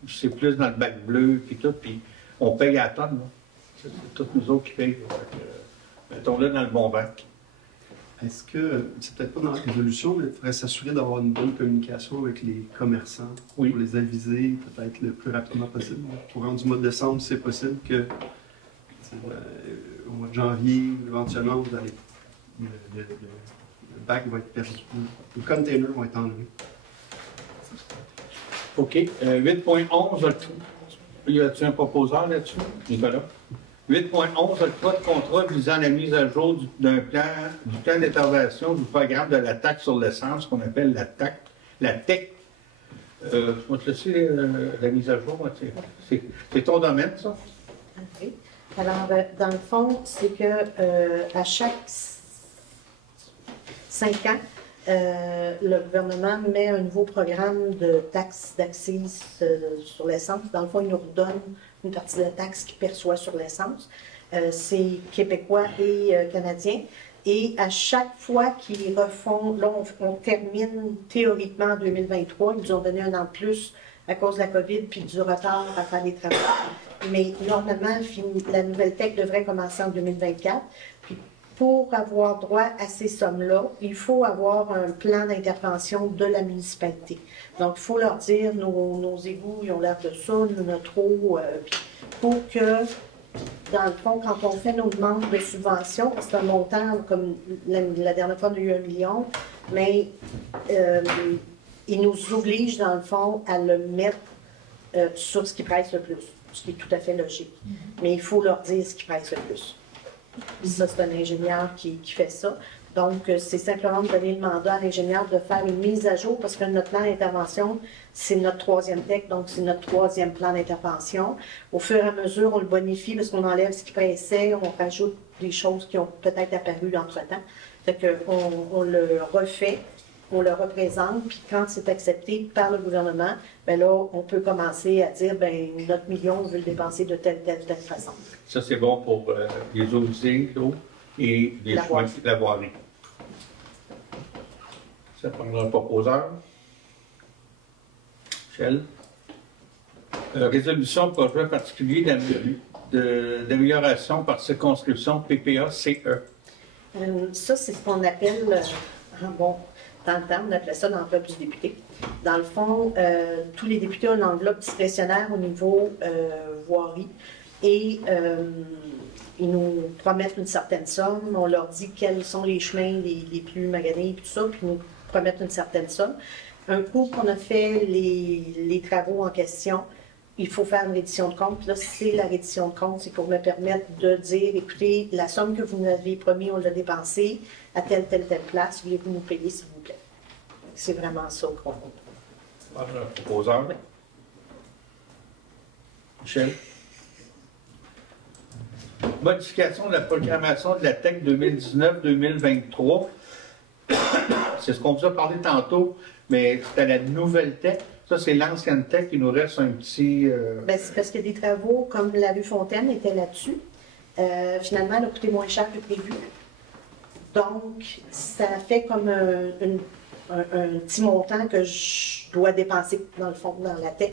c'est plus dans le bac bleu, puis tout, puis on paye à la tonne. C'est toutes nous autres qui payent. Mettons-le dans le bon bac. Est-ce que, c'est peut-être pas dans la résolution, mais il faudrait s'assurer d'avoir une bonne communication avec les commerçants pour les aviser peut-être le plus rapidement possible. Courant du mois de décembre, c'est possible que au mois de janvier, éventuellement, vous allez, le bac va être perdu. Les containers vont être enlevés. OK. 8.11, y a-t-il un proposeur là-dessus, Nicolas? 8.11, le droit de contrat visant la mise à jour du plan d'intervention du programme de la taxe sur l'essence, qu'on appelle la TEC. Je vais te laisser la mise à jour. C'est ton domaine, ça? Oui. Alors, dans le fond, c'est que à chaque 5 ans, le gouvernement met un nouveau programme de taxe d'accise sur l'essence. Dans le fond, il nous redonne une partie de la taxe qu'il perçoit sur l'essence. C'est québécois et canadien. Et à chaque fois qu'ils refont, là, on termine théoriquement en 2023. Ils nous ont donné un an de plus à cause de la COVID puis du retard à faire les travaux. Mais normalement, la nouvelle TEC devrait commencer en 2024. Puis pour avoir droit à ces sommes-là, il faut avoir un plan d'intervention de la municipalité. Donc, il faut leur dire, nos égouts, ils ont l'air de ça, nous, notre eau, pour que, dans le fond, quand on fait nos demandes de subvention, parce que c'est un montant, comme la dernière fois, on a eu 1 million, mais ils nous obligent, dans le fond, à le mettre sur ce qui presse le plus, ce qui est tout à fait logique. Mais il faut leur dire ce qui presse le plus. Ça, c'est un ingénieur qui fait ça. Donc, c'est simplement de donner le mandat à l'ingénieur de faire une mise à jour parce que notre plan d'intervention, c'est notre 3e TEC, donc c'est notre 3e plan d'intervention. Au fur et à mesure, on le bonifie parce qu'on enlève ce qui pressait, on rajoute des choses qui ont peut-être apparu entre-temps. Fait qu'on le refait, on le représente, puis quand c'est accepté par le gouvernement, bien là, on peut commencer à dire, bien, notre million, on veut le dépenser de telle façon. Ça, c'est bon pour les eaux usées, l'eau et les soins de la voirie. Ça prendra un proposeur. Michel. Résolution de projet particulier d'amélioration par circonscription PPA-CE. Ça, c'est ce qu'on appelle, bon, dans le temps, on appelait ça l'enveloppe du député. Dans le fond, tous les députés ont une enveloppe discrétionnaire au niveau voirie et ils nous promettent une certaine somme. On leur dit quels sont les chemins les plus maganés et tout ça, puis ils nous promettent une certaine somme. Un coup qu'on a fait les travaux en question, il faut faire une reddition de compte. Là, c'est la reddition de compte, c'est pour me permettre de dire, écoutez, la somme que vous nous avez promis, on l'a dépensée à telle place, voulez-vous nous payer, s'il vous plaît? C'est vraiment ça qu'on... Un proposeur. Oui. Michel. Modification de la programmation de la TEC 2019-2023. C'est ce qu'on vous a parlé tantôt, mais c'était la nouvelle TEC. Ça, c'est l'ancienne tech. Il nous reste un petit... Ben, c'est parce que des travaux comme la rue Fontaine étaient là-dessus. Finalement, elle a coûté moins cher que prévu. Donc, ça fait comme un petit montant que je dois dépenser, dans le fond, dans la tech.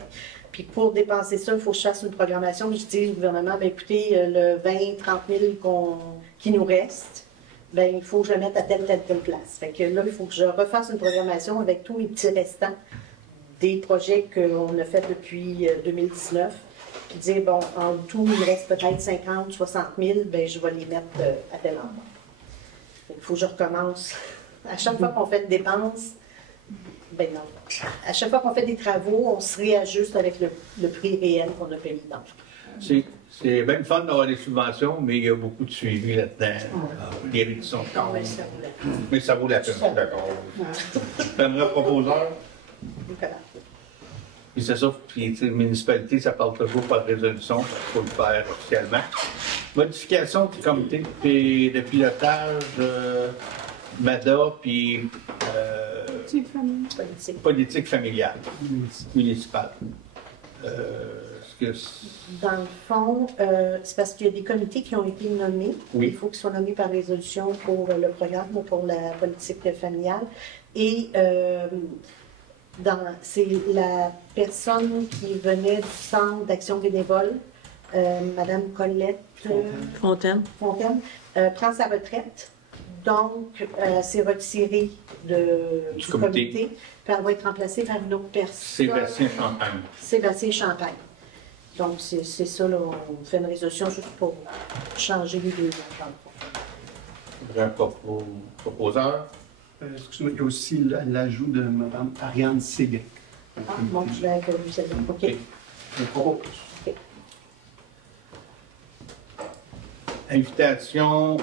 Puis pour dépenser ça, il faut que je fasse une programmation. Je dis au gouvernement, ben, écoutez, le 20-30 000 qui nous reste, ben, il faut que je le mette à telle place. Fait que là, il faut que je refasse une programmation avec tous mes petits restants des projets qu'on a fait depuis 2019. Puis dire, bon, en tout, il reste peut-être 50, 60 000, ben, je vais les mettre à tel endroit. Il faut que je recommence. À chaque fois qu'on fait une dépense, ben non. À chaque fois qu'on fait des travaux, on se réajuste avec le prix réel qu'on a payé dans le fond. C'est bien fun d'avoir des subventions, mais il y a beaucoup de suivi là-dedans. Les réductions de comptes. Mais ça vaut la peine, je suis d'accord. J'aimerais proposeur. Puis c'est ça, puis les municipalités, ça parle toujours par résolution, il faut le faire officiellement. Modification du comité de pilotage, MADA, puis politique familiale, municipale. Dans le fond, c'est parce qu'il y a des comités qui ont été nommés. Oui. Il faut qu'ils soient nommés par résolution pour le programme ou pour la politique familiale. Et c'est la personne qui venait du Centre d'action bénévole, Mme Colette Fontaine, prend sa retraite. Donc, elle s'est retirée du comité, puis elle va être remplacée par une autre personne. Sébastien Champagne. Sébastien Champagne. Donc, c'est ça, là, on fait une résolution juste pour changer les deux ans. Un proposeur. Excusez-moi, il y a aussi l'ajout de Mme Ariane Séguin. Ah, bon, je l'ai vu, c'est bon. OK. Je propose. OK. Invitation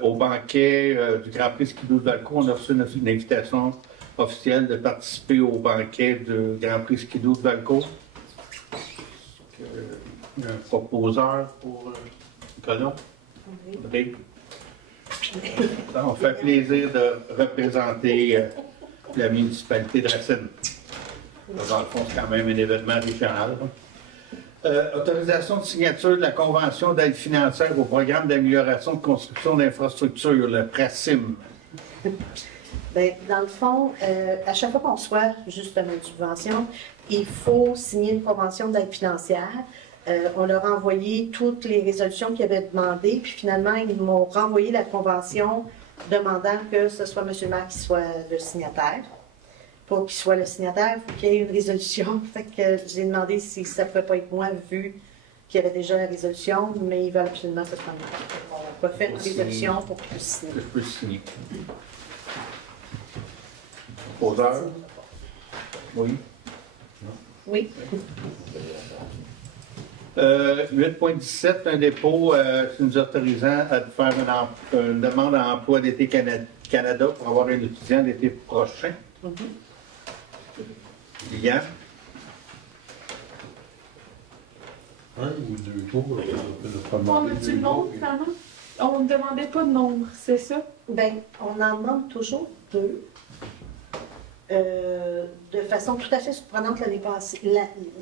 au banquet du Grand Prix Skidoo de Valco. On a reçu une invitation officielle de participer au banquet du Grand Prix Skidoo de Valco. Un proposeur pour Nicolas. Oui. Ça me fait plaisir de représenter la municipalité de Racine. Dans le fond, c'est quand même un événement régional. Autorisation de signature de la Convention d'aide financière au programme d'amélioration de construction d'infrastructures, le PRACIM. Bien, dans le fond, à chaque fois qu'on reçoit justement une subvention, il faut signer une convention d'aide financière. On leur a envoyé toutes les résolutions qu'ils avaient demandées, puis finalement, ils m'ont renvoyé la convention demandant que ce soit M. le maire qui soit le signataire. Pour qu'il soit le signataire, il faut qu'il y ait une résolution. Fait que j'ai demandé si ça ne pouvait pas être moi, vu qu'il y avait déjà la résolution, mais ils veulent absolument que ce soit moi. On va faire une résolution pour qu'ils puissent signer. Que je peux signer. Poseur? Oui. Oui. 8.17, un dépôt qui nous autorisant à faire une demande à emploi d'été Canada pour avoir un étudiant l'été prochain. Yann? Un ou deux jours. On a-tu le nombre, finalement? On ne demandait pas de nombre, c'est ça? Bien, on en demande toujours 2. De façon tout à fait surprenante l'année passée.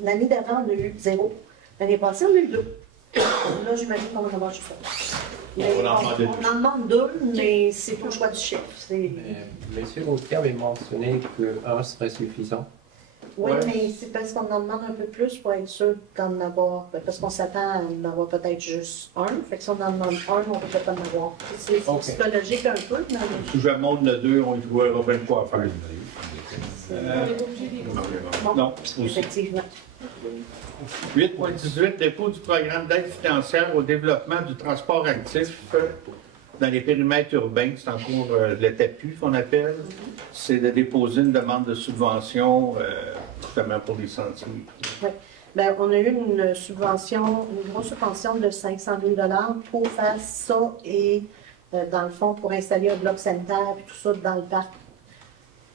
L'année d'avant, on a eu 0. L'année passée, on a eu 2. Là, j'imagine qu'on va en avoir juste un. On en demande 2, mais c'est pas le choix du chef. M. Gauthier avait mentionné qu'un serait suffisant. Oui, mais c'est parce qu'on en demande un peu plus pour être sûr d'en avoir. Parce qu'on s'attend à en avoir peut-être juste un. Fait que si on en demande un, on ne peut pas en avoir. C'est psychologique un peu. Mais... Si je monte le 2, on y jouera bien quoi à faire. Non, effectivement. 8.18, dépôt du programme d'aide financière au développement du transport actif dans les périmètres urbains. C'est encore le TAPU qu'on appelle. C'est de déposer une demande de subvention justement pour les sentiers. Oui. Bien, on a eu une subvention, une grosse subvention de 500 000 $ pour faire ça et dans le fond pour installer un bloc sanitaire et tout ça dans le parc,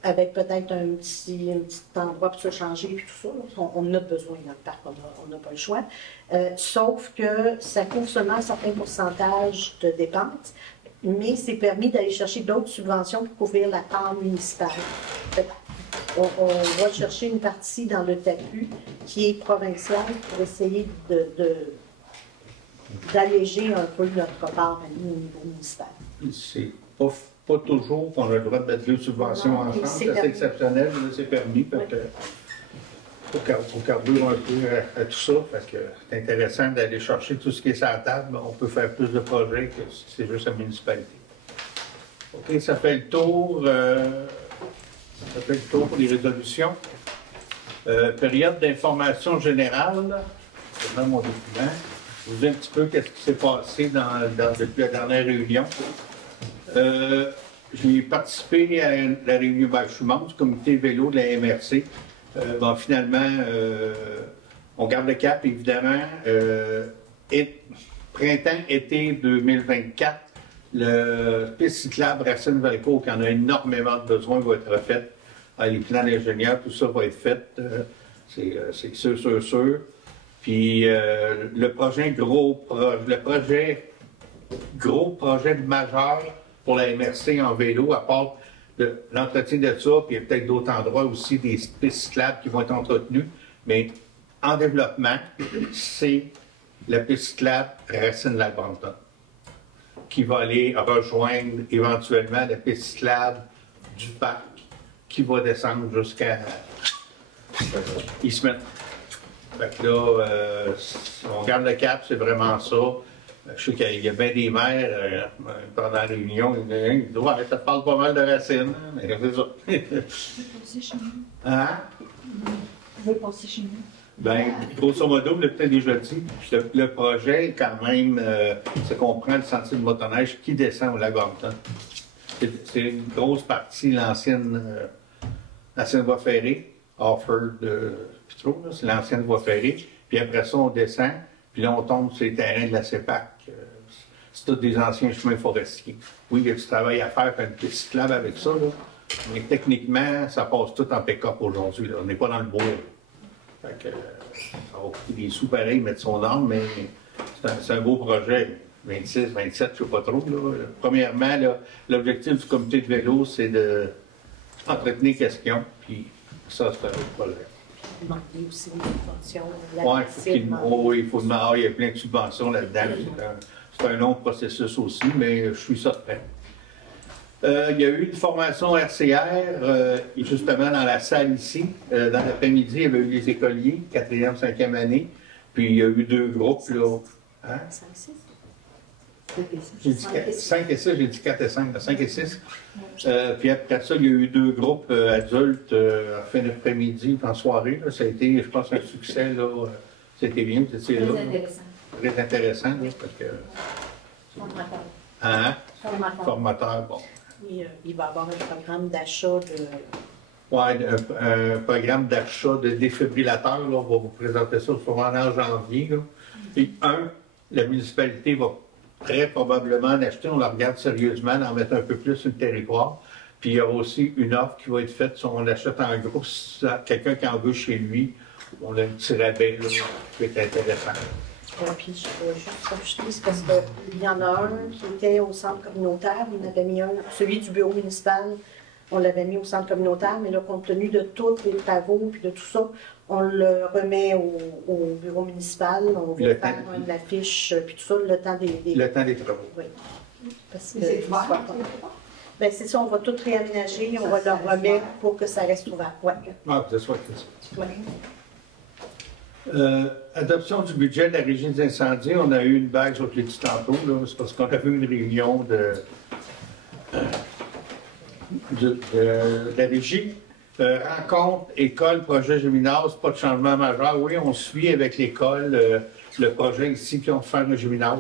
avec peut-être un petit endroit pour se changer et tout ça. On a besoin dans le parc, on n'a pas le choix. Sauf que ça couvre seulement un certain pourcentage de dépenses, mais c'est permis d'aller chercher d'autres subventions pour couvrir la part municipale. on va chercher une partie dans le TACU qui est provinciale pour essayer d'alléger un peu notre part à nous au niveau municipal. C'est pas toujours qu'on a le droit de mettre deux subventions ensemble. C'est exceptionnel, là, c'est permis. Il faut carburer un peu à tout ça. C'est intéressant d'aller chercher tout ce qui est sur la table. On peut faire plus de projets que si c'est juste la municipalité. OK, ça fait le tour. Pour les résolutions. Période d'information générale. C'est dans mon document. Je vous dis un petit peu qu'est-ce qui s'est passé depuis la dernière réunion. J'ai participé à la réunion je suis membre du comité vélo de la MRC. Finalement, on garde le cap, évidemment. Printemps-été 2024, le piste cyclable Racine-Valcourt, qui en a énormément de besoin, va être refait. Les plans d'ingénieur, tout ça va être fait. C'est sûr. Puis le projet majeur pour la MRC en vélo, à part l'entretien de ça, puis il y a peut-être d'autres endroits aussi, des pistes cyclables qui vont être entretenus, mais en développement, c'est la piste cyclable Racine-Lac-Brompton, qui va aller rejoindre éventuellement la piste cyclable du parc, qui va descendre jusqu'à Eastman. Fait que là, on garde le cap, c'est vraiment ça. Je sais qu'il y a bien des maires, pendant la réunion, ils disent « Ouais, ça parle pas mal de Racine. » Mais c'est ça. Vous pouvez passer chez nous. Hein? Vous pouvez passer chez nous. Bien, grosso modo, vous l'avez peut-être déjà dit, le projet, quand même, c'est qu'on prend le sentier de motoneige qui descend au lac Brompton. C'est une grosse partie de l'ancienne voie ferrée, Offord de Pitreau, c'est l'ancienne voie ferrée. Puis après ça, on descend, puis là, on tombe sur les terrains de la CEPAC. C'est tous des anciens chemins forestiers. Oui, il y a du travail à faire une piste cyclable avec ça, là, mais techniquement, ça passe tout en pick-up aujourd'hui. On n'est pas dans le bois. Fait que, ça va coûter des sous pareils, mettre son arme, mais c'est un beau projet. 26, 27, je ne sais pas trop. Là. Premièrement, l'objectif du comité de vélo, c'est d'entretenir questions, puis ça, c'est un autre projet. Demander aussi des subventions. Oui, il faut demander. Il y a plein de subventions là-dedans. C'est un long processus aussi, mais je suis certain. Il y a eu une formation RCR, justement dans la salle ici. Dans l'après-midi, il y avait eu les écoliers, 4e, 5e année. Puis il y a eu 2 groupes. Là. Hein? 5 et 6. J'ai dit 5 et 6, j'ai dit 4 et 5, 5 et 6. Puis après ça, il y a eu 2 groupes adultes en fin d'après-midi, en soirée. Là. Ça a été, je pense, un succès. C'était bien. Très intéressant. Très intéressant, là, parce que... Formateur. Hein? Formateur, bon. Il va y avoir un programme d'achat de... Oui, un programme d'achat de défibrillateurs. Là, on va vous présenter ça souvent en janvier. Là. Et la municipalité va très probablement en acheter. On la regarde sérieusement, d'en mettre un peu plus sur le territoire. Puis il y aura aussi une offre qui va être faite. Si on l'achète en groupe, si quelqu'un qui en veut chez lui, on a un petit rabais là, qui peut être intéressant. Puis je vais juste rajouter, c'est parce qu'il y en a un qui était au centre communautaire, on avait mis un, celui du bureau municipal, on l'avait mis au centre communautaire, mais là, compte tenu de tous les travaux et de tout ça, on le remet au bureau municipal, on va faire une affiche, puis tout ça, le temps des travaux. Oui. Parce que ben, c'est ça, on va tout réaménager, on va le remettre pour que ça reste ouvert. Ouais. Ah, c'est ça. Ouais. Adoption du budget de la régie des incendies. On a eu une bague, je l'ai dit tantôt, c'est parce qu'on a eu une réunion de la régie. Rencontre, école, projet Géminas, pas de changement majeur. Oui, on suit avec l'école le projet ici, puis on fait un Géminas.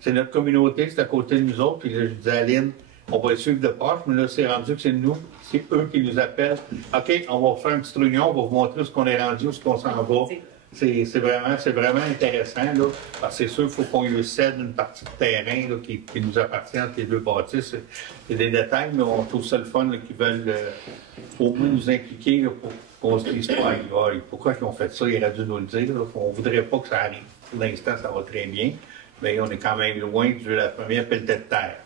C'est notre communauté, c'est à côté de nous autres. Puis là, je disais à Aline, on va suivre de proche, mais là, c'est rendu que c'est nous, c'est eux qui nous appellent. OK, on va faire une petite réunion, on va vous montrer ce qu'on est rendu, où ce qu'on s'en va. C'est vraiment intéressant, là, parce que c'est sûr qu'il faut qu'on lui cède une partie de terrain là, qui nous appartient entre les 2 bâtisses. C'est des détails, mais on trouve ça le fun qu'ils veulent au moins nous impliquer là, pour qu'on se dise pas pourquoi ils ont fait ça, ils auraient dû nous le dire. Là, on ne voudrait pas que ça arrive. Pour l'instant, ça va très bien, mais on est quand même loin de la première pelletée de terre.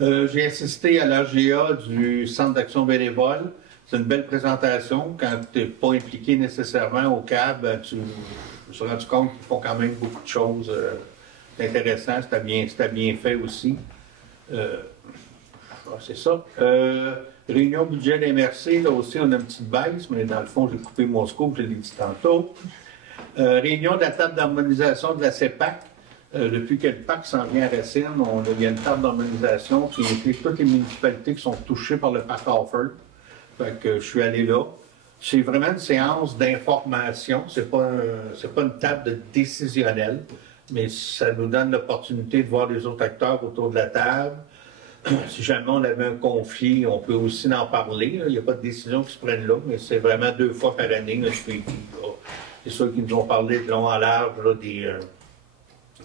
J'ai assisté à l'AGA du Centre d'action bénévole. C'est une belle présentation. Quand tu n'es pas impliqué nécessairement au CAB, je me suis rendu compte qu'ils font quand même beaucoup de choses intéressantes. C'était bien fait aussi. C'est ça. Réunion budget des MRC, là aussi, on a une petite baisse, mais dans le fond, j'ai coupé mon scope, je l'ai dit tantôt. Réunion de la table d'harmonisation de la CEPAC. Depuis que le PAC s'en vient à Racine, il y a une table d'harmonisation qui inclut toutes les municipalités qui sont touchées par le PAC Offord. Fait que je suis allé là. C'est vraiment une séance d'information. C'est pas une table décisionnelle, mais ça nous donne l'opportunité de voir les autres acteurs autour de la table. Si jamais on avait un conflit, on peut aussi en parler. Là. Il n'y a pas de décision qui se prenne là, mais c'est vraiment 2 fois par année le suivi. C'est ceux qui nous ont parlé de long en large là,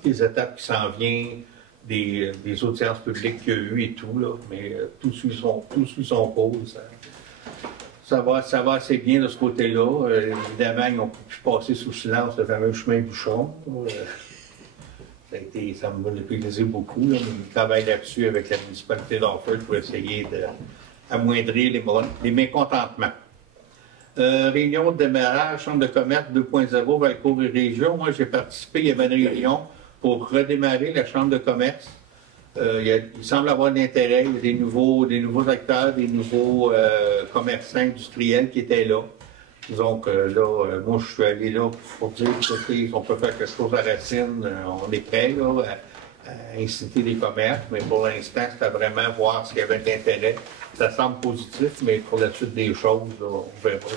des étapes qui s'en viennent, des audiences publiques qu'il y a eu et tout, là, mais tout suit son cours. Ça va assez bien de ce côté-là. Évidemment, ils ont pu passer sous silence le fameux chemin bouchon. Ça m'a déplaisé beaucoup, là, mais ils travaillent là-dessus avec la municipalité d'Orford pour essayer d'amoindrir les mécontentements. Réunion de démarrage, Chambre de commerce 2.0, Valcourt et Région. Moi, j'ai participé, il y avait une réunion pour redémarrer la Chambre de commerce. Il semble avoir de l'intérêt, il y a des nouveaux acteurs, des nouveaux commerçants industriels qui étaient là. Donc là, moi je suis allé là pour dire qu'on peut faire quelque chose à Racine, on est prêt là, à inciter les commerces, mais pour l'instant, c'était vraiment voir s'il y avait de l'intérêt. Ça semble positif, mais pour la suite des choses, là, on verra.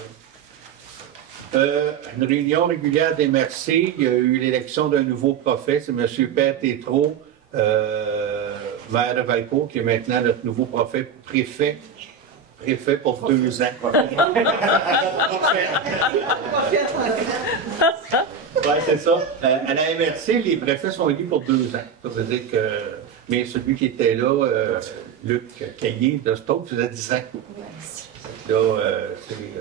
Une réunion régulière des MRC, il y a eu l'élection d'un nouveau préfet, c'est M. Père Tétrault, maire de Valcourt, qui est maintenant notre nouveau préfet pour 2 ans. Oui, c'est ça. À la MRC, les préfets sont élus pour 2 ans. Ça veut dire que. Mais celui qui était là, Luc Caillé de Stoke, faisait 10 ans. Là,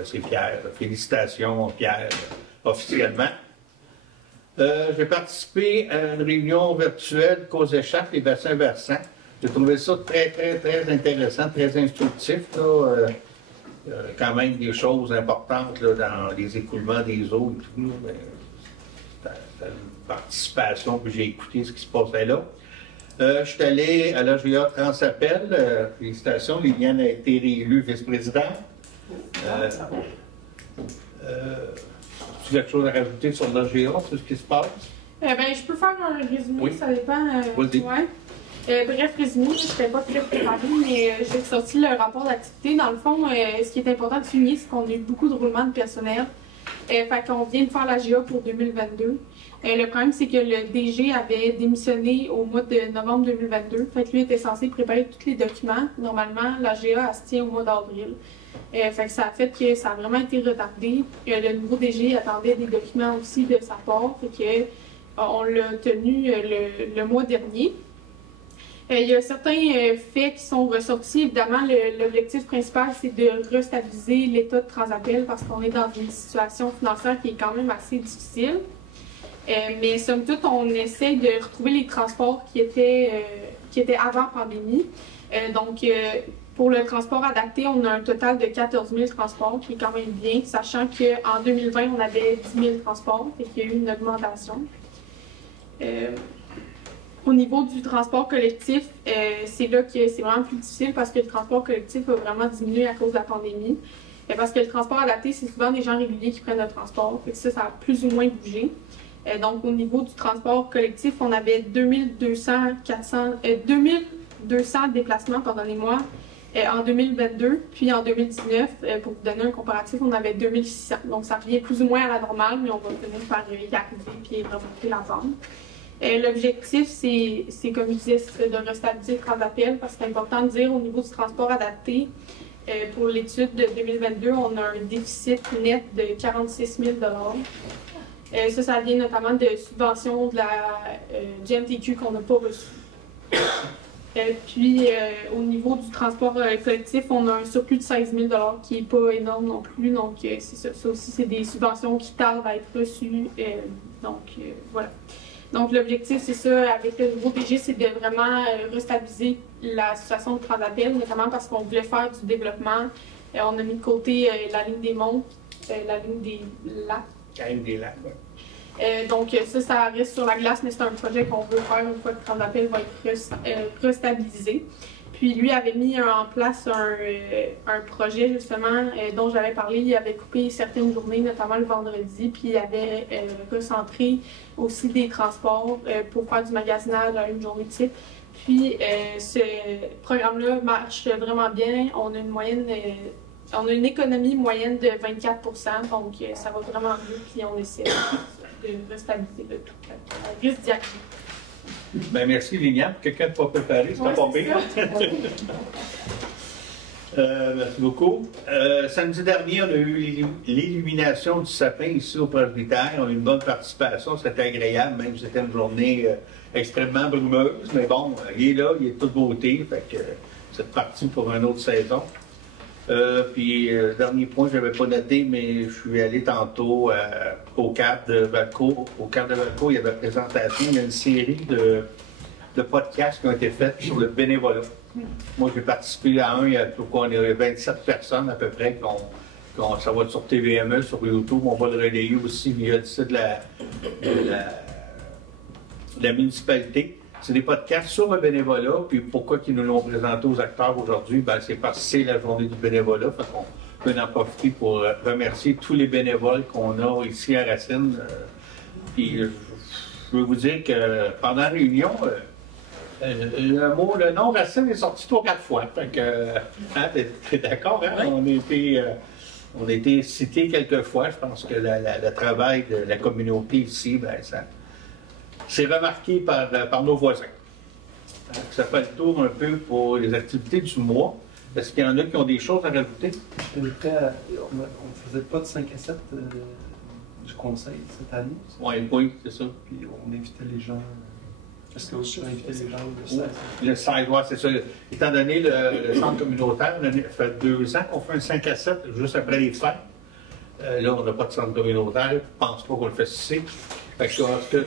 c'est Pierre. Félicitations, Pierre, officiellement. J'ai participé à une réunion virtuelle Cause échappe et bassins versants. J'ai trouvé ça très, très, très intéressant, très instructif. Là. Quand même des choses importantes là, dans les écoulements des eaux et tout. C'était une participation, puis j'ai écouté ce qui se passait là. Je suis allé à l'AGA Transappel. Félicitations, Liliane a été réélue vice-présidente. Tu as quelque chose à rajouter sur l'AGA, sur ce qui se passe? Je peux faire un résumé, oui. Ça dépend. Bref, résumé, je ne serais pas très préparée, mais j'ai sorti le rapport d'activité. Dans le fond, ce qui est important de souligner, c'est qu'on a eu beaucoup de roulements de personnel. Fait qu'on vient de faire l'AGA pour 2022. Le problème, c'est que le DG avait démissionné au mois de novembre 2022. Fait que lui était censé préparer tous les documents. Normalement, l'AGA, se tient au mois d'avril. Fait que ça a fait que ça a vraiment été retardé. Le nouveau DG attendait des documents aussi de sa part. Fait que on l'a tenu le mois dernier. Il y a certains faits qui sont ressortis. Évidemment, l'objectif principal, c'est de restabiliser l'état de Transappel parce qu'on est dans une situation financière qui est quand même assez difficile. Mais somme toute, on essaie de retrouver les transports qui étaient avant pandémie. Donc, pour le transport adapté, on a un total de 14 000 transports, qui est quand même bien, sachant qu'en 2020, on avait 10 000 transports, et qu'il y a eu une augmentation. Au niveau du transport collectif, c'est là que c'est vraiment plus difficile parce que le transport collectif a vraiment diminué à cause de la pandémie. Parce que le transport adapté, c'est souvent des gens réguliers qui prennent le transport. Fait que ça a plus ou moins bougé. Donc, au niveau du transport collectif, on avait 2200 déplacements, pardonnez-moi, en 2022. Puis en 2019, pour vous donner un comparatif, on avait 2600. Donc, ça revient plus ou moins à la normale, mais on va finir par y arriver et remonter la vente. L'objectif, c'est, comme je disais, de restabiliser le Transappel parce que c'est important de dire au niveau du transport adapté, pour l'étude de 2022, on a un déficit net de 46 000 ça vient notamment de subventions de la GMTQ qu'on n'a pas reçues. Puis, au niveau du transport collectif, on a un surplus de 16 000 qui n'est pas énorme non plus. Donc, c'est ça. Ça aussi, c'est des subventions qui tardent à être reçues. Voilà. Donc, l'objectif, c'est ça, avec le nouveau DG, c'est de vraiment restabiliser l'association de Transappel, notamment parce qu'on voulait faire du développement. On a mis de côté la ligne des monts, la ligne des lacs. La ligne des lacs, oui. Donc ça reste sur la glace, mais c'est un projet qu'on veut faire une fois que Transappel va être restabilisé. Puis lui avait mis en place un projet justement dont j'avais parlé. Il avait coupé certaines journées, notamment le vendredi, puis il avait recentré aussi des transports pour faire du magasinage à une journée type. Puis ce programme-là marche vraiment bien. On a une moyenne, on a une économie moyenne de 24 %, donc ça va vraiment bien. Puis on essaie de restabiliser le tout. Risque d'y arriver. Ben, merci, Liliane. Quelqu'un de pas préparé, c'est pas pire. Merci beaucoup. Samedi dernier, on a eu l'illumination du sapin ici au presbytère. On a eu une bonne participation, c'était agréable, même si c'était une journée extrêmement brumeuse. Mais bon, il est là, il est de toute beauté, fait que c'est parti pour une autre saison. Puis, dernier point, je n'avais pas noté, mais je suis allé tantôt au cadre de Valco. Au cadre de Valco, il y avait une présentation, il y a une série de podcasts qui ont été faits sur le bénévolat. Moi, j'ai participé à un, il y a 27 personnes à peu près, ça va être sur TVME, sur YouTube. On va le relayer aussi via le site de la municipalité. C'est des podcasts sur le bénévolat, puis pourquoi ils nous l'ont présenté aux acteurs aujourd'hui? Ben, c'est parce que c'est la journée du bénévolat, fait qu'on peut en profiter pour remercier tous les bénévoles qu'on a ici à Racine. Puis je veux vous dire que pendant la réunion, le nom Racine est sorti 3 ou 4 fois. Fait que, hein, t'es d'accord, hein? Oui. On a été cités quelques fois. Je pense que le travail de la communauté ici, ben, c'est remarqué par nos voisins. Ça fait le tour un peu pour les activités du mois. Est-ce qu'il y en a qui ont des choses à rajouter? On ne faisait pas de 5 à 7 du conseil cette année. Oui, c'est ça. Puis on invitait les gens. Est-ce qu'on peut inviter les gens le 16? Le 16, oui, c'est ça. Étant donné le centre communautaire, ça fait 2 ans qu'on fait un 5 à 7 juste après les fêtes. Là, on n'a pas de centre communautaire. Je ne pense pas qu'on le fait ici. Fait que,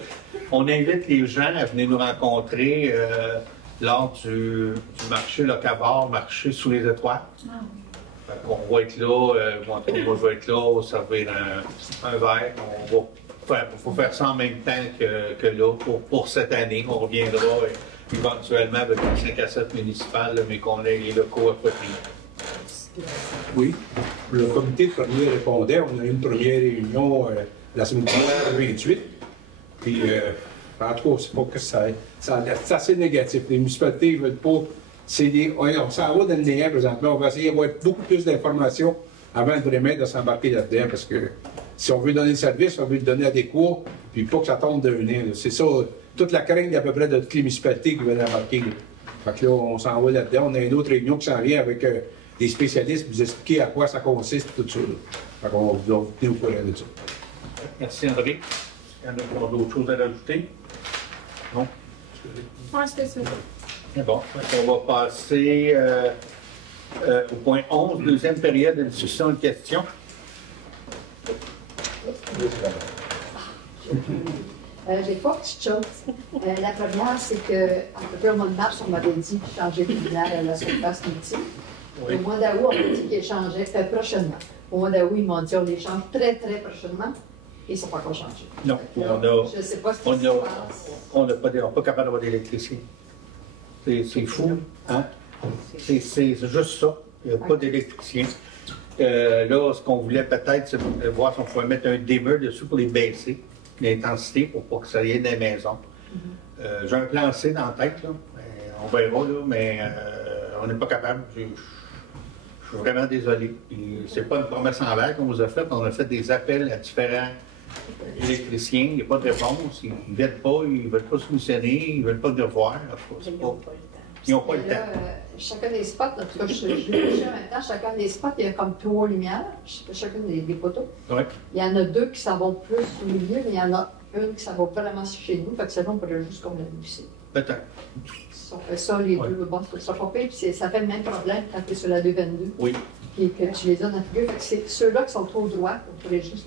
on invite les gens à venir nous rencontrer lors du marché Locavard, marché sous les étoiles. On va être là, moi je vais être là, on va servir un verre. Il faut faire ça en même temps que là, pour cette année. On reviendra éventuellement avec un 5 à 7 municipal, mais qu'on ait les locaux appropriés. Oui, le comité de premier répondait. On a eu une première réunion la semaine dernière, le 28. Puis, en tout cas, c'est pas que c'est assez négatif. Les municipalités ne veulent pas. On s'en va dans le néant présentement. On va essayer d'avoir beaucoup plus d'informations avant vraiment de s'embarquer là-dedans. Parce que si on veut donner le service, on veut le donner adéquat, puis pas que ça tombe d'un nez. C'est ça, toute la crainte à peu près de toutes les municipalités qui veulent embarquer. Là. Fait que là, on s'en va là-dedans. On a une autre réunion qui s'en vient avec des spécialistes pour vous expliquer à quoi ça consiste, tout ça. Là. Fait qu'on va vous tenir au courant de ça. Merci, André. Il y en a qui ont d'autres choses à rajouter? Non? Oui, c'était ça. Bon, on va passer au point 11, deuxième période de discussion et de questions. J'ai 3 petites choses. La première, c'est qu'à peu près au mois de mars, on m'avait dit de changer de lumière à la surface multiple. Oui. Au mois d'août, on m'a dit qu'ils changeaient prochainement. Au mois d'août, ils m'ont dit qu'on les change très, très prochainement. Et ils ne sont pas encore changés. Non, je ne sais pas ce qui se passe. On n'est pas capable d'avoir d'électricien. C'est fou, hein? C'est juste ça. Il n'y a pas d'électricien. Là, ce qu'on voulait peut-être, c'est voir si on pouvait mettre un dimmer dessus pour les baisser, l'intensité, pour pas que ça y ait dans les maisons. J'ai un plan C dans la tête, là. On verra, là, mais on n'est pas capable. Je suis vraiment désolé. C'est pas une promesse en l'air qu'on vous a faite. On a fait des appels à différents électriciens. Il n'y a pas de réponse. Ils ne viennent pas, ils ne veulent pas solutionner, ils ne veulent pas de revoir. Ils n'ont pas le temps. Chacun des spots, en tout cas, je réfléchis en même temps, chacun des spots, il y a comme 3 lumières, chacun des poteaux. Ouais. Il y en a 2 qui s'en vont plus au milieu, mais il y en a une qui s'en va vraiment chez nous. Fait que c'est bon, on pourrait juste comme la glisser. Peut-être. Si on fait ça, les deux, bon, ça pas pire, puis ça fait le même problème quand tu es sur la 222. Oui. Puis que tu les donnes à figure. Fait que c'est ceux-là qui sont trop droits, on pourrait juste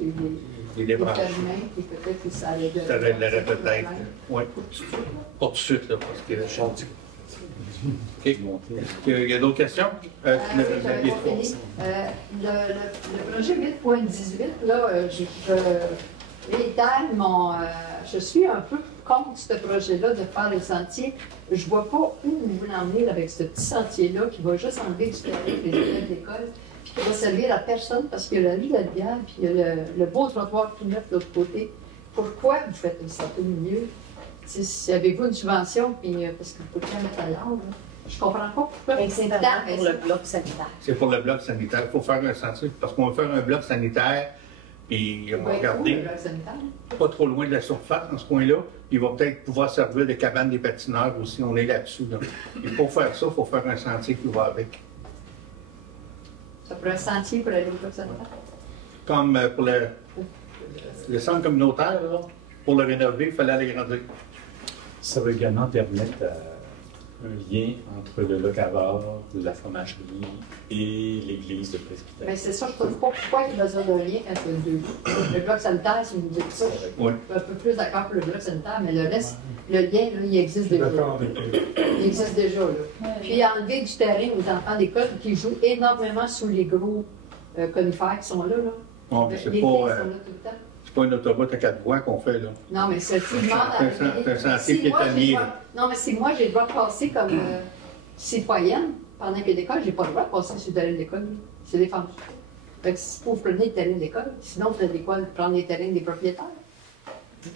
les débrancher. Puis peut-être que ça allait ça réglerait peut-être. Oui. Pas tout de suite, là, parce qu'il y a le chantier. OK. Il y a d'autres questions? Le projet 8.18, là, je réitère je suis un peu contre ce projet-là de faire le sentier. Je ne vois pas où vous voulez emmener avec ce petit sentier-là qui va juste enlever du terrain des élèves d'école, puis qui va servir à personne parce qu'il y a la rue de la Bière, puis il y a le beau trottoir tout neuf de l'autre côté. Pourquoi vous faites le sentier au milieu? Si avez-vous une subvention, puis parce que vous pouvez la mettre ailleurs, là. Je ne comprends pas pourquoi c'est pour le bloc sanitaire. C'est pour le bloc sanitaire. Il faut faire un sentier parce qu'on va faire un bloc sanitaire. Puis on va regarder pas trop loin de la surface dans ce coin-là. Il va peut-être pouvoir servir de cabane des patineurs aussi. On est là-dessus. Là. Et pour faire ça, il faut faire un sentier qui va avec. Ça pourrait un sentier pour aller au bloc sanitaire? Comme pour le centre communautaire, là, pour le rénover, il fallait l'agrandir. Ça va également permettre un lien entre le locavore, la fromagerie et l'église de presbytère. Mais c'est ça, je ne trouve pas pourquoi il y a besoin d'un lien entre les deux. Le bloc sanitaire, si vous me dites ça, je suis un peu plus d'accord pour le bloc sanitaire, mais le reste, le lien, là, il existe déjà. Il existe déjà, là. Puis enlever du terrain aux enfants d'école qui jouent énormément sous les gros conifères qui sont là. Bon, mais les filles sont là tout le temps. C'est pas une autoroute à 4 voies qu'on fait, là. Non, mais c'est un sentier piétonnier. Non, mais si moi, j'ai le droit de passer comme citoyenne pendant qu'il y a l'école, j'ai pas le droit de passer sur le terrain de l'école. C'est défendu. Fait que si vous prenez le terrain de l'école, sinon vous avez quoi, prendre les terrains des propriétaires?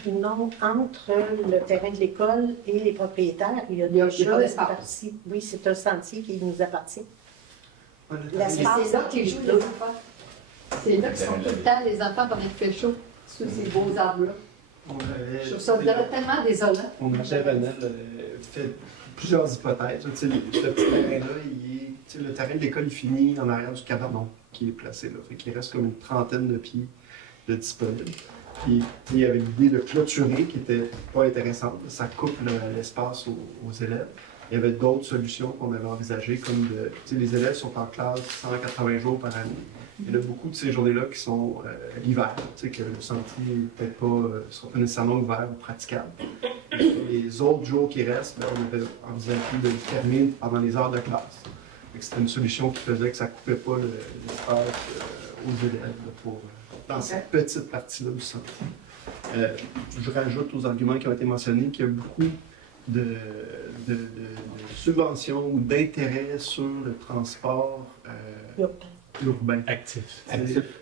Non, entre le terrain de l'école et les propriétaires, il y a déjà une partie. Oui, c'est un sentier qui nous appartient. C'est là qu'ils jouent les enfants. C'est là qu'ils sont tout le temps, les enfants, pendant qu'il fait chaud, sous ces beaux arbres-là. Je trouve ça tellement désolant. On avait fait plusieurs hypothèses. Le petit terrain-là, le terrain de l'école finit en arrière du cabanon qui est placé là. Fait qu'il reste comme une trentaine de pieds de disponibles. Puis il y avait l'idée de clôturer qui n'était pas intéressante. Ça coupe l'espace aux élèves. Il y avait d'autres solutions qu'on avait envisagées, comme les élèves sont en classe 180 jours par année. Il y en a beaucoup de ces journées-là qui sont l'hiver, que le sentier n'est peut-être pas, sera pas nécessairement ouvert ou praticable. Les autres jours qui restent, on avait envisagé de les fermer pendant les heures de classe. C'était une solution qui faisait que ça ne coupait pas l'espace aux élèves dans cette petite partie-là du sentier. Je rajoute aux arguments qui ont été mentionnés qu'il y a beaucoup de subventions ou d'intérêts sur le transport urbain. Actif.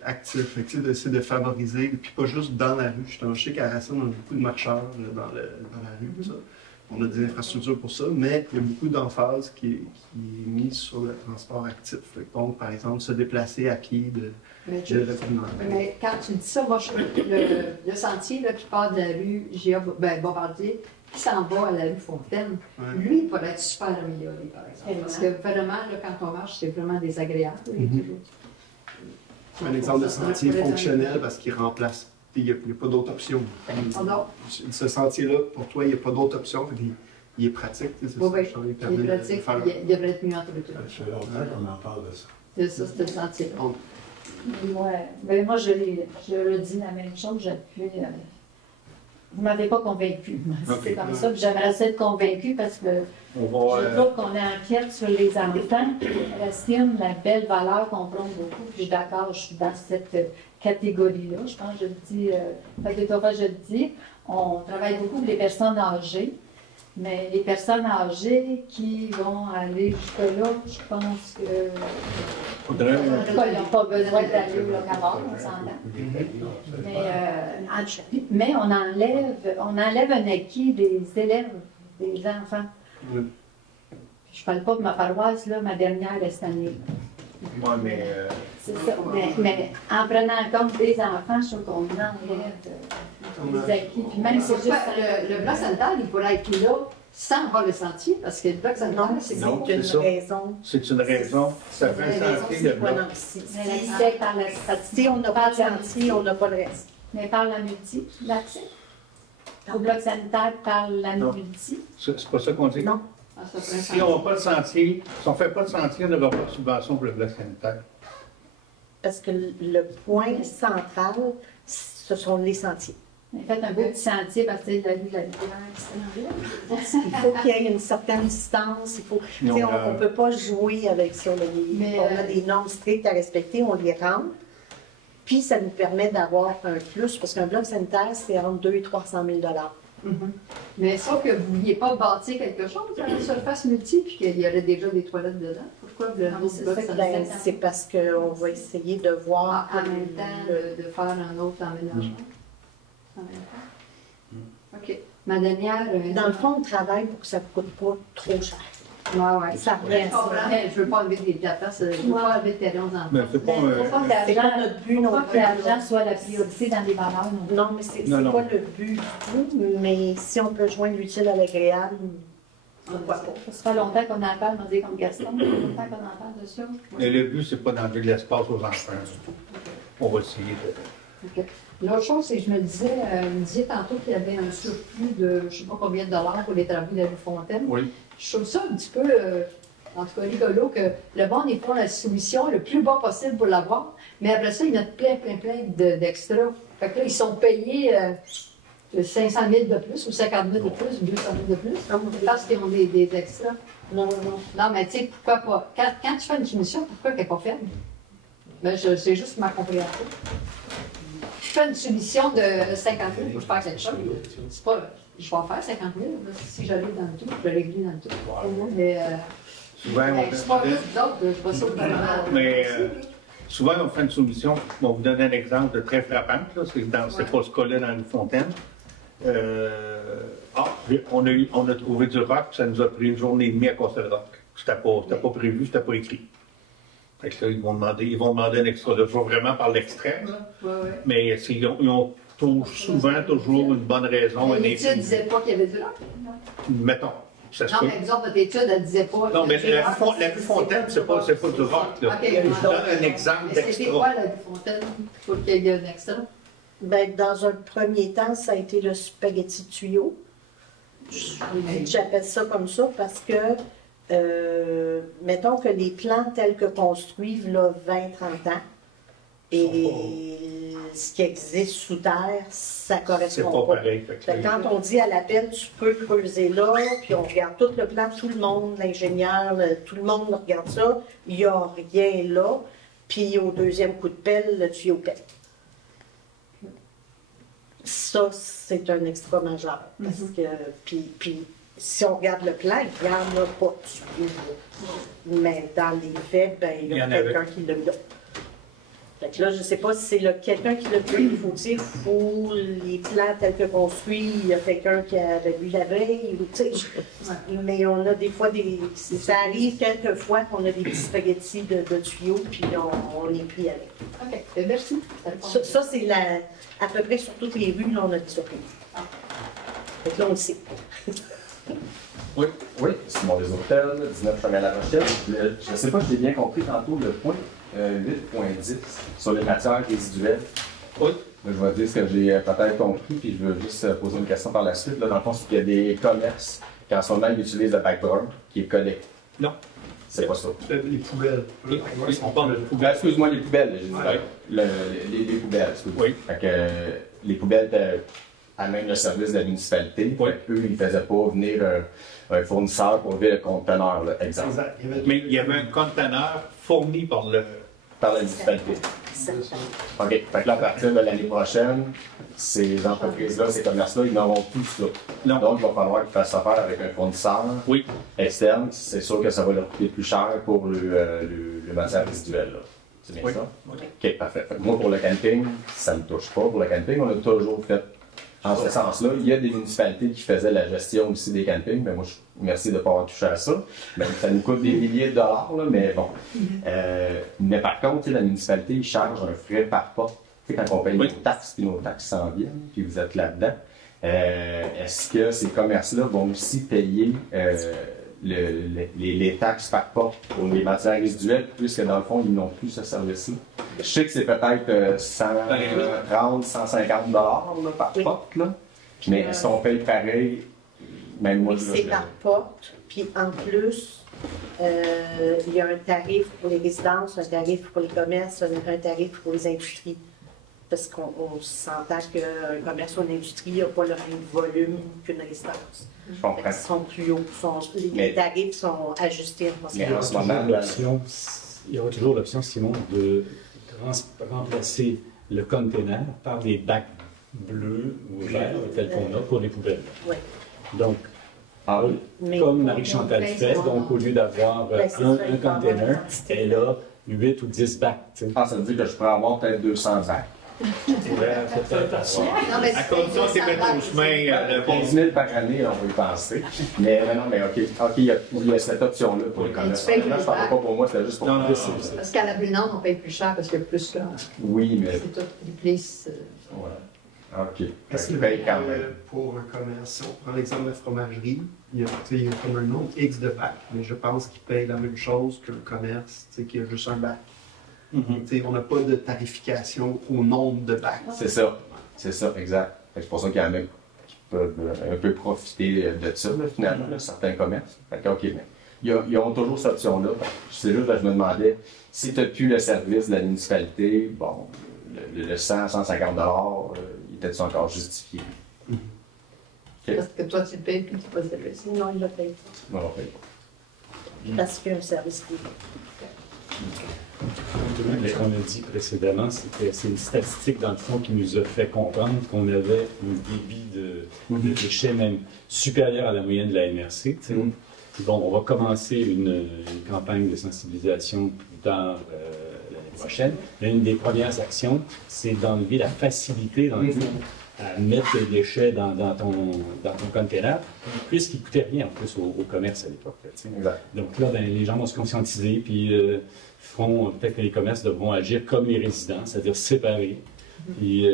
Actif. D'essayer de favoriser, puis pas juste dans la rue. Je sais qu'à Racine, on a beaucoup de marcheurs dans la rue. Ça. On a des infrastructures pour ça, mais il y a beaucoup d'emphase qui est mise sur le transport actif. Donc, par exemple, se déplacer à pied mais quand tu dis ça, moi, le sentier là, qui part de la rue Bombardier, qui s'en va à la rue Fontaine, lui, il pourrait être super amélioré, par exemple. Parce que vraiment, là, quand on marche, c'est vraiment désagréable. Un exemple de sentier fonctionnel parce qu'il remplace. Il n'y a pas d'autre option. Ce sentier-là, pour toi, il n'y a pas d'autre option. Il est pratique. Il est pratique. Il devrait être mieux entretenu. C'est longtemps qu'on en parle de ça. C'est ça, c'est le sentier-là. Ouais. Ben, moi, je redis la même chose. Vous ne m'avez pas convaincu. C'est comme ça. J'aimerais être convaincue parce que je trouve qu'on empiète sur les enfants. Elle estime la belle valeur qu'on prend beaucoup. Puis je suis d'accord, je suis dans cette catégorie-là. Je pense que je le dis, je le dis. On travaille beaucoup avec les personnes âgées. Mais les personnes âgées qui vont aller jusque-là, je pense que. Ils n'ont pas besoin d'aller au locavore, on s'entend. Mais on enlève un acquis des élèves, des enfants. Je ne parle pas de ma paroisse, là, ma dernière est cette année. C'est ça. Mais en prenant en compte des enfants, je trouve qu'on enlève des acquis. Puis même c'est juste. Le bloc sanitaire, il pourrait être là sans avoir le sentier, parce que le bloc sanitaire, c'est une raison. C'est une raison. Ça fait un sentier, le bloc. Si on n'a pas de sentier, on n'a pas le reste. Mais par la multi, l'accès. Au bloc sanitaire, par la multi. C'est pas ça qu'on dit? Non. Si on n'a pas de sentier, si on ne fait pas de sentier, on n'aura pas de subvention pour le bloc sanitaire. Parce que le point central, ce sont les sentiers. Faites un beau petit sentier à partir de la rue de la Rivière. Il faut qu'il y ait une certaine distance. On ne peut pas jouer avec ça. On a des normes strictes à respecter, on les rentre. Puis ça nous permet d'avoir un plus, parce qu'un bloc sanitaire, c'est entre 200 000 et 300 000 Mais sauf que vous ne vouliez pas bâtir quelque chose à la surface multi, puis qu'il y aurait déjà des toilettes dedans. Pourquoi vous l'avez dit? C'est parce qu'on va essayer de voir en même temps de faire un autre emménagement. En même temps. OK. Ma dernière. Dans le fond, on travaille pour que ça ne coûte pas trop cher. Oui, oui. Ça revient. Je ne veux pas enlever des places, je ne veux pas enlever de terrain aux enfants. Mais c'est pas notre but, non plus. Que l'argent soit la priorité dans les valeurs. Non, mais c'est pas le but du tout. Mais si on peut joindre l'utile à l'agréable, pourquoi pas? Ça fera longtemps qu'on en parle, on dit comme Gaston, ça fait longtemps qu'on en parle de ça. Mais le but, c'est pas d'enlever de l'espace aux enfants. On va essayer de. Okay. L'autre chose, c'est que je me disais, vous me disiez tantôt qu'il y avait un surplus de je ne sais pas combien de dollars pour les travaux de la rue Fontaine. Oui. Je trouve ça un petit peu, en tout cas, rigolo, que le bond, ils font la soumission le plus bas possible pour l'avoir, mais après ça, ils mettent plein d'extras. Fait que là, ils sont payés 500 000 de plus, ou 50 000 de plus, ou 200 000 de plus, parce qu'ils ont des extras. Non. Non, mais tu sais, pourquoi pas? Quand tu fais une soumission, pourquoi qu'elle n'est pas faite? Ben, c'est juste ma compréhension. Je fais une soumission de 50 000 pour faire quelque chose. C'est pas, je vais en faire 50 000. Là, si j'arrive dans le tout, je vais régler dans le tout. Mais souvent, c'est pas juste d'autres, je vois ça au gouvernement. Mais souvent, on fait une soumission. On vous donne un exemple de très frappant. C'est pas ce cas-là dans une fontaine. On a trouvé du roc, ça nous a pris une journée et demie à casser le roc. C'était pas prévu, c'était pas écrit. Fait que là, ils vont demander un extra de jour vraiment par l'extrême. Mais ils ont souvent toujours une bonne raison. L'étude ne disait pas qu'il y avait du roc? Mettons. Ça non, mais exemple, votre étude, elle ne disait pas. Non, mais la rue Fontaine, c'est pas du roc. Okay, je donne un exemple d'extra. C'était quoi la rue Fontaine pour qu'il y ait un extra? Ben, dans un premier temps, ça a été le spaghetti tuyau. J'appelle ça comme ça parce que mettons que les plans tels que construits, là, 20-30 ans, et ce qui existe sous terre, ça correspond pas. C'est pas pareil. Quand on dit à l'appel, tu peux creuser là, puis on regarde tout le plan, tout le monde, l'ingénieur, tout le monde regarde ça, il n'y a rien là, puis au deuxième coup de pelle, le tuyau pète. Ça, c'est un extra majeur, parce que, puis si on regarde le plan, il n'y en a pas de tuyau. Mais dans les faits, ben, il y a quelqu'un qui l'a mis là. Fait que là, je ne sais pas si c'est quelqu'un qui l'a vu, il faut dire, ou les plans tels que construits, il y a quelqu'un qui avait vu la veille, mais on a des fois ça arrive quelques fois qu'on a des petits spaghettis de tuyaux, puis on les plie avec. OK, merci. Ça c'est à peu près sur toutes les rues, là, on a des surprises. Fait que là, on le sait. Oui, Simon des Hôtels, 19 Chemin La Rochelle. Je ne sais pas si j'ai bien compris tantôt le point 8.10 sur les matières résiduelles. Oui. Je vais dire ce que j'ai peut-être compris, puis je veux juste poser une question par la suite. Là, dans le fond, c'est qu'il y a des commerces qui en ce moment utilisent le bac brun qui est collecté. Non. C'est pas ça. Les poubelles. On parle de poubelles. Excuse-moi, les poubelles. Je dis, les poubelles, excuse-moi. Oui. Fait que les poubelles amènent le service de la municipalité. Oui. Eux, ils ne faisaient pas venir un fournisseur pour ouvrir le conteneur, là, exemple. Mais il y avait un conteneur fourni par la municipalité. OK. Fait que là, à partir de l'année prochaine, ces entreprises-là, ces commerces-là, ils n'auront plus ça. Non. Donc, il va falloir qu'ils fassent affaire avec un fournisseur externe. C'est sûr que ça va leur coûter plus cher pour le matière résiduelle. Là. C'est bien ça? Oui. OK, parfait. Fait que moi, pour le camping, ça ne me touche pas. Pour le camping, on a toujours fait en ce sens-là. Il y a des municipalités qui faisaient la gestion aussi des campings, mais moi, merci de ne pas avoir touché à ça. Mais ça nous coûte des milliers de dollars, là, mais bon. Mais par contre, la municipalité, ils chargent un frais par porte. Quand on paye nos taxes, puis nos taxes s'en viennent, puis vous êtes là-dedans, est-ce que ces commerces-là vont aussi payer les taxes par porte pour les matières résiduelles, puisque dans le fond, ils n'ont plus ce service-là? Je sais que c'est peut-être 130, 150 dollars par porte, là. Mais est-ce qu'on paye pareil? Même moi, c'est par porte, puis en plus, il y a un tarif pour les résidences, un tarif pour les commerces, un tarif pour les industries. parce qu'on s'entend qu'un commerce ou une industrie n'a pas le même volume qu'une résidence. Je comprends. Ils sont plus hauts, les tarifs sont ajustés en Mais en ce moment, il y aura toujours l'option, Simon, de remplacer le container par des bacs bleus ou verts tels qu'on a pour les poubelles. Oui. Donc, comme Marie-Chantal fait, donc au lieu d'avoir un container, elle a 8 ou 10 bacs. Ah, ça veut dire que je pourrais avoir peut-être 200 bacs. À condition que tu mettes au chemin 15 000 par année, on va y penser. Mais non, mais OK, il y a cette option-là pour les commerçants. Là, je ne parlais pas pour moi, c'était juste pour non, parce qu'à la brûlante, on paye plus cher parce qu'il y a plus là. Oui, mais. C'est tout les places. Ouais. OK. Parce que pour un commerce, si on prend l'exemple de la fromagerie, il y a comme un nombre X de bacs, mais je pense qu'ils payent la même chose qu'un commerce qui a juste un bac. On n'a pas de tarification au nombre de bacs. C'est ça, exact. C'est pour ça qu'il y en a qui peuvent un peu profiter de ça, finalement, certains commerces. Fait que, OK, mais ils ont toujours cette option-là. C'est juste que je me demandais, si tu n'as plus le service de la municipalité, bon, le 100, 150 il était encore justifié. Okay. Parce que toi, tu le payes puis tu n'as pas de service. Non, il ne le paye pas. Non, okay. Parce qu'il y a un service privé. Ce qu'on a dit précédemment, c'est une statistique, dans le fond, qui nous a fait comprendre qu'on avait un débit de déchets même supérieur à la moyenne de la MRC. Bon, on va commencer une campagne de sensibilisation plus tard l'année prochaine. Une des premières actions, c'est d'enlever la facilité, dans le fond, à mettre les déchets dans ton container, puisqu'il ne coûtait rien en plus au commerce à l'époque. Donc là, les gens vont se conscientiser, puis peut-être que les commerces devront agir comme les résidents, c'est-à-dire séparer, puis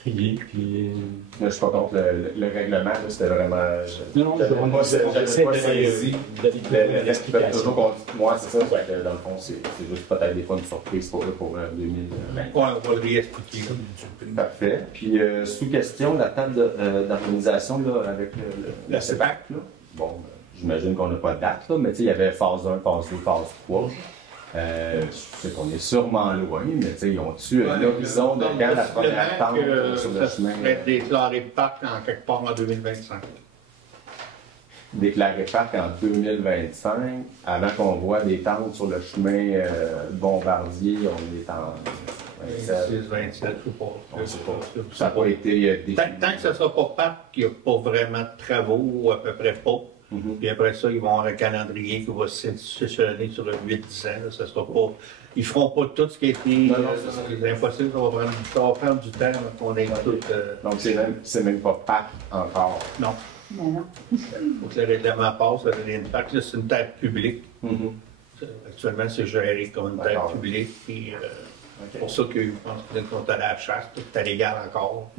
trier, puis... Je ne suis pas contre le règlement, c'était vraiment... Non, j'essaie d'aller l'explication. Moi, c'est ça, dans le fond, c'est juste peut-être des fois une surprise pour 2020. On va le réexpliquer. Parfait. Puis, sous question, la table d'organisation avec la CEPAC, bon, j'imagine qu'on n'a pas de date, là, mais il y avait phase 1, phase 2, phase 3. Je sais qu'on est sûrement loin, mais ils ont-tu un horizon de quand la première tente sur le chemin? Ça serait déclaré parc en quelque part en 2025. Déclaré parc en 2025, avant qu'on voit des tentes sur le chemin Bombardier, on est en 26, 27, je sais pas. Ça n'a pas été défini. Tant que ça ne sera pas parc, il n'y a pas vraiment de travaux, ou à peu près pas. Puis après ça, ils vont avoir un calendrier qui va s'échelonner sur le 8-10 ans. Ça sera pas... Ils ne feront pas tout ce qui a été... C'est impossible, ça va prendre du temps qu'on ait tout... Donc c'est même pas PAC encore? Non. Il faut que le règlement passe. L'impact, c'est une terre publique. Actuellement, c'est géré comme une terre publique. Puis c'est pour ça que je pense qu'ils sont allés à la chasse, tout est légal encore.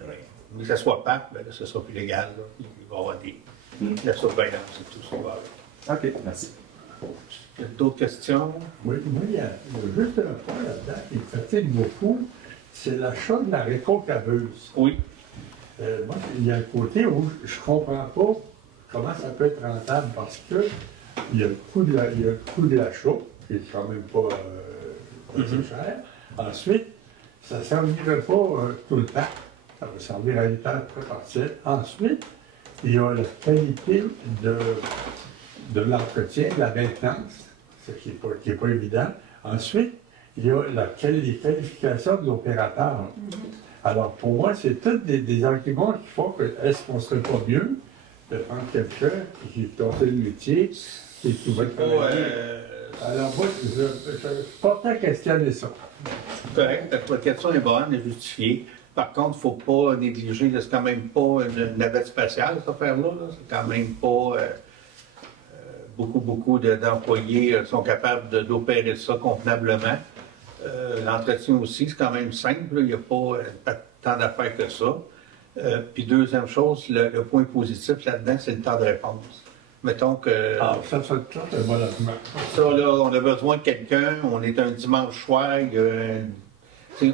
Mais que ça soit PAC, ben là, ce sera plus légal. Là. Il va y avoir la surveillance et tout ça. OK, merci. D'autres questions? Oui, moi, il y a juste un point là-dedans qui me fatigue beaucoup, c'est l'achat de la rétrocaveuse. Oui. Moi, il y a un côté où je ne comprends pas comment ça peut être rentable parce que il y a le coût de l'achat, qui est quand même pas assez cher. Ensuite, ça ne servirait pas tout le temps. Ça va servir à une temps très partielle. Ensuite, il y a la qualité de l'entretien, de la maintenance, ce qui n'est pas évident. Ensuite, il y a les qualifications de l'opérateur. Alors, pour moi, c'est tous des arguments qui font que est-ce qu'on ne serait pas mieux de prendre quelqu'un qui est le métier, qui va travailler. Alors, moi, je porte à questionner ça. Correct, votre question est bonne, est justifiée. Par contre, il ne faut pas négliger, c'est quand même pas une navette spatiale, cette affaire-là. C'est quand même pas... beaucoup d'employés sont capables d'opérer ça convenablement. L'entretien aussi, c'est quand même simple. Il n'y a pas tant d'affaires que ça. Puis deuxième chose, le point positif là-dedans, c'est le temps de réponse. Mettons que... ça, c'est bon argument. Ça, là, on a besoin de quelqu'un, on est un dimanche soir,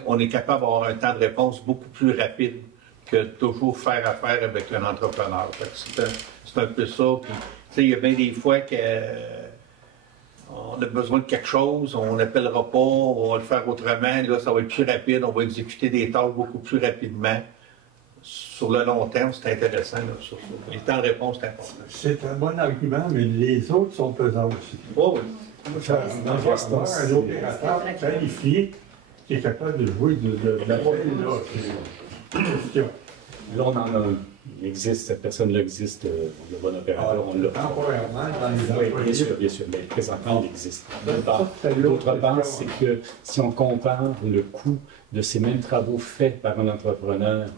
on est capable d'avoir un temps de réponse beaucoup plus rapide que toujours faire affaire avec un entrepreneur. C'est un peu ça. Puis, il y a bien des fois que on a besoin de quelque chose, on n'appellera pas, on va le faire autrement, là, ça va être plus rapide, on va exécuter des tâches beaucoup plus rapidement. Sur le long terme, c'est intéressant. Là, sur ça. Le temps de réponse, c'est important. C'est un bon argument, mais les autres sont pesants aussi. Oh, oui. On va avoir un opérateur qualifié qui est capable de jouer de la question. Là, on en a un. Il existe, cette personne-là existe, le bon opérateur, on l'a. Temporairement, dans les Oui, employés. bien sûr, mais présentement, il existe. D'autre part, c'est que si on compare le coût de ces mêmes travaux faits par un entrepreneur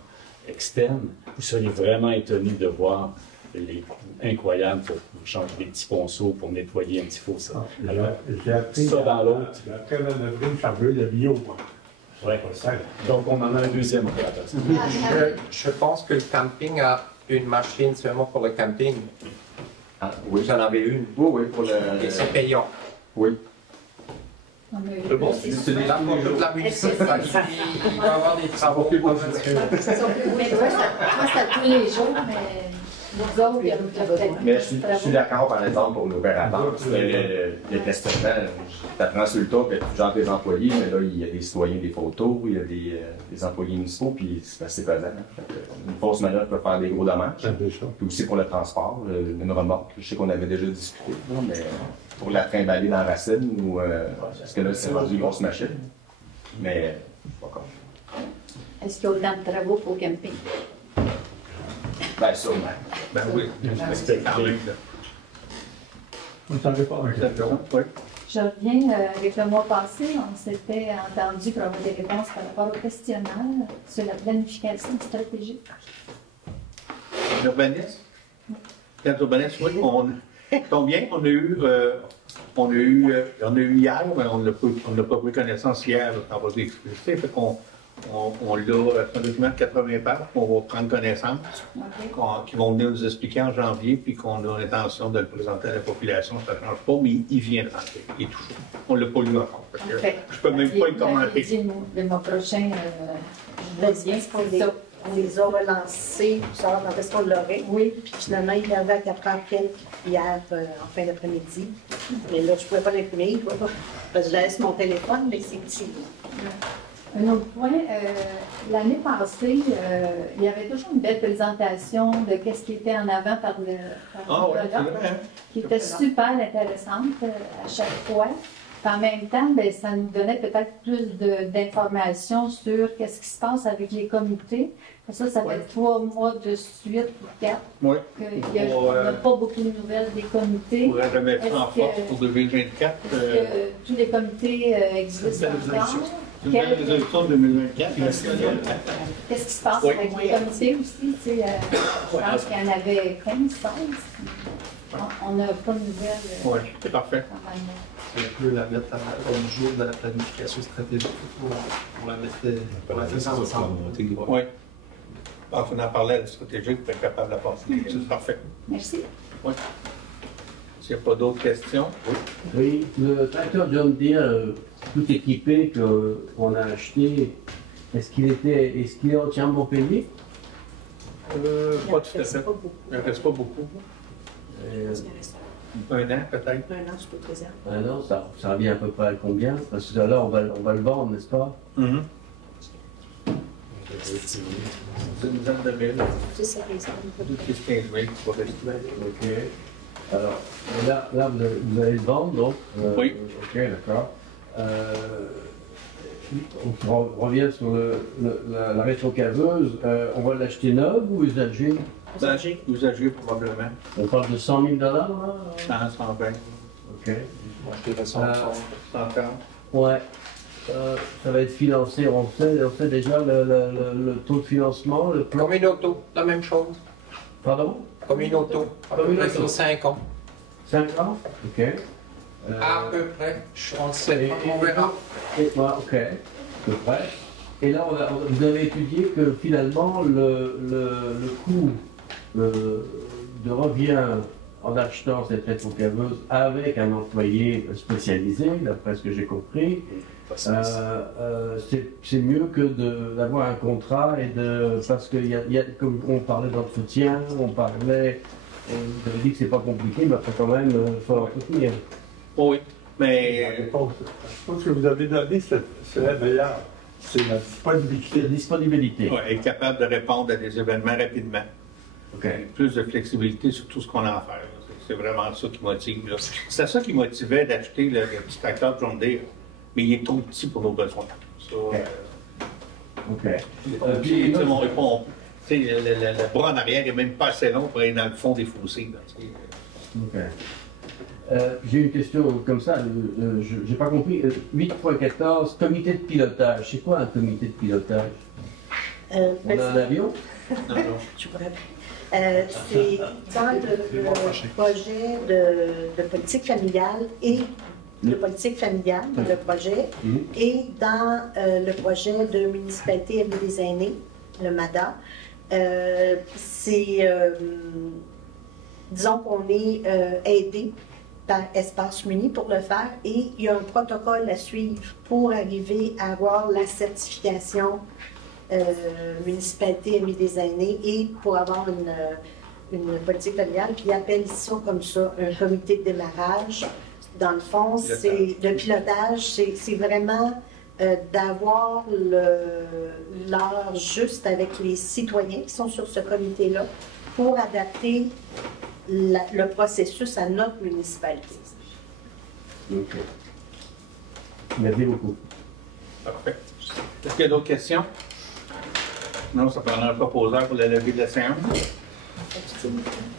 externe, vous seriez vraiment étonné de voir les coûts incroyables pour changer des petits ponceaux, pour nettoyer un petit fossé. Alors, j'ai appris ça dans l'autre. Après manœuvrer chargeur de bio, moi. Ouais. Donc, on en a un deuxième opérateur. Je pense que le camping a une machine seulement pour le camping. Ah, oui. Vous en avez une. Oui, oui, pour le. Et c'est payant. Oui. C'est bon, c'est là pour toute la municipalité. Il va y avoir des travaux. Mais moi, c'est à tous les jours, mais nous autres, il y a peut-être. Mais je suis d'accord, par exemple, pour l'opérateur. Le questionnement, tu apprends sur le tas que tu gères tes employés, mais là, il y a des citoyens, des photos, il y a des employés municipaux, puis c'est assez pesant. Une fausse manœuvre peut faire des gros dommages. Puis aussi pour le transport, une remorque, je sais qu'on avait déjà discuté, mais pour la trimballer dans la racine, ou, parce que là, c'est rendu une grosse machine. Mais, je suis pas contre. Est-ce qu'il y a autant de travaux pour le camping? Ben, sûrement. Ben oui, c'est quand même. On s'en répond à la question. Oui. Je reviens avec le mois passé, on s'était entendu pour avoir des réponses par rapport au questionnaire sur la planification stratégique. L'urbanisme? Quand l'urbanisme, oui, combien on a eu hier, mais on n'a pas pris connaissance hier, on va l'expliciter, fait qu'on l'a, c'est un document de 80 pages qu'on va prendre connaissance, qui vont venir nous expliquer en janvier, puis qu'on a l'intention de le présenter à la population. Ça ne change pas, mais il vient de rentrer. Il est tout chaud. On ne l'a pas lu encore. Je ne peux même pas le commenter. Le mois prochain, je reviens pour ça. On les a relancés pour savoir quand est-ce qu'on l'aurait. Oui. Puis finalement, il y avait à 4h hier en fin d'après-midi. Mais là, je ne pouvais pas l'imprimer, parce que je laisse mon téléphone, mais c'est petit. Un autre point, l'année passée, il y avait toujours une belle présentation de ce qui était en avant par le qui était super intéressante à chaque fois. Puis en même temps, ben, ça nous donnait peut-être plus d'informations sur qu'est-ce qui se passe avec les comités. Ça fait 3 mois de suite ou 4 qu'on n'a pas beaucoup de nouvelles des comités. On pourrait remettre ça en force pour 2024. Est-ce que tous les comités existent encore? Une belle résolution de 2024. Qu'est-ce qui se passe avec les comités aussi? Je pense qu'il y en avait 15, 16. On n'a pas de nouvelles. Oui, c'est parfait. On peut la mettre à l'ordre du jour de la planification stratégique pour la mettre ensemble. Oui. On en parlait à la stratégique pour être capable de la passer. C'est parfait. Merci. Oui. S'il n'y a pas d'autres questions. Oui, le tracteur John Deere, tout équipé qu'on a acheté, est-ce qu'il est entièrement payé? Pas tout à fait. Il ne reste pas beaucoup. Un an peut-être. Un an, je peux te dire. Un an, ça revient à peu près à combien? Parce que là, on va le vendre, n'est-ce pas? C'est une dizaine de mille. C'est ça, les hommes. 15 000 qui va rester. OK. Alors, là vous allez le vendre, donc? Oui. OK, d'accord. On revient sur la rétrocaveuse. On va l'acheter neuve ou usagée? Usagée, probablement. On parle de 100 000 $, là? 120. OK. Je dirais 140. 140. Ouais. Ça va être financé. On sait déjà le taux de financement, le plan. Comme une auto, la même chose. Pardon? Comme une auto. À peu près sur 5 ans. 5 ans? OK. À peu près. On ne sait pas, on verra. OK. À peu près. Et là, vous avez étudié que finalement, le coût de revient en achetant cette rétrocaveuse avec un employé spécialisé, d'après ce que j'ai compris, c'est mieux que d'avoir un contrat parce qu'il y a, comme on parlait d'entretien, on parlait, vous avez dit que c'est pas compliqué, mais après quand même, il faut entretenir. Oui. Mais. Je pense que vous avez donné, c'est la meilleure. C'est la disponibilité. La disponibilité. Ouais, être capable de répondre à des événements rapidement. OK. Plus de flexibilité sur tout ce qu'on a à faire. C'est vraiment ça qui motive. C'est ça qui motivait d'acheter le petit tracteur John Deere. Mais il est trop petit pour nos besoins. Ça, OK. Puis, on répond. Le bras en arrière n'est même pas assez long pour aller dans le fond des fossés. Là, OK. J'ai une question comme ça, je n'ai pas compris. 8.14, comité de pilotage. C'est quoi un comité de pilotage? On a un avion? Non. Je pourrais bien. C'est dans le projet de politique familiale et de politique familiale, le projet, et dans le projet de municipalité Avenue des aînés, le MADA. Disons qu'on est aidé par Espace Muni pour le faire et il y a un protocole à suivre pour arriver à avoir la certification municipalité Amis des aînés et pour avoir une politique familiale. Puis ils appellent ça comme ça un comité de démarrage. Dans le fond, c'est de pilotage, c'est vraiment d'avoir l'heure juste avec les citoyens qui sont sur ce comité-là pour adapter le processus à notre municipalité. OK. Merci beaucoup. Parfait. Est-ce qu'il y a d'autres questions? Non, ça prendra un proposeur pour la levée de la séance.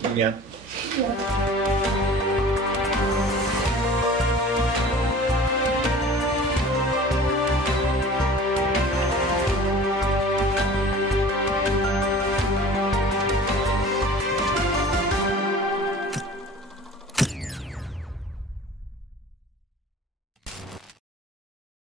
Liliane.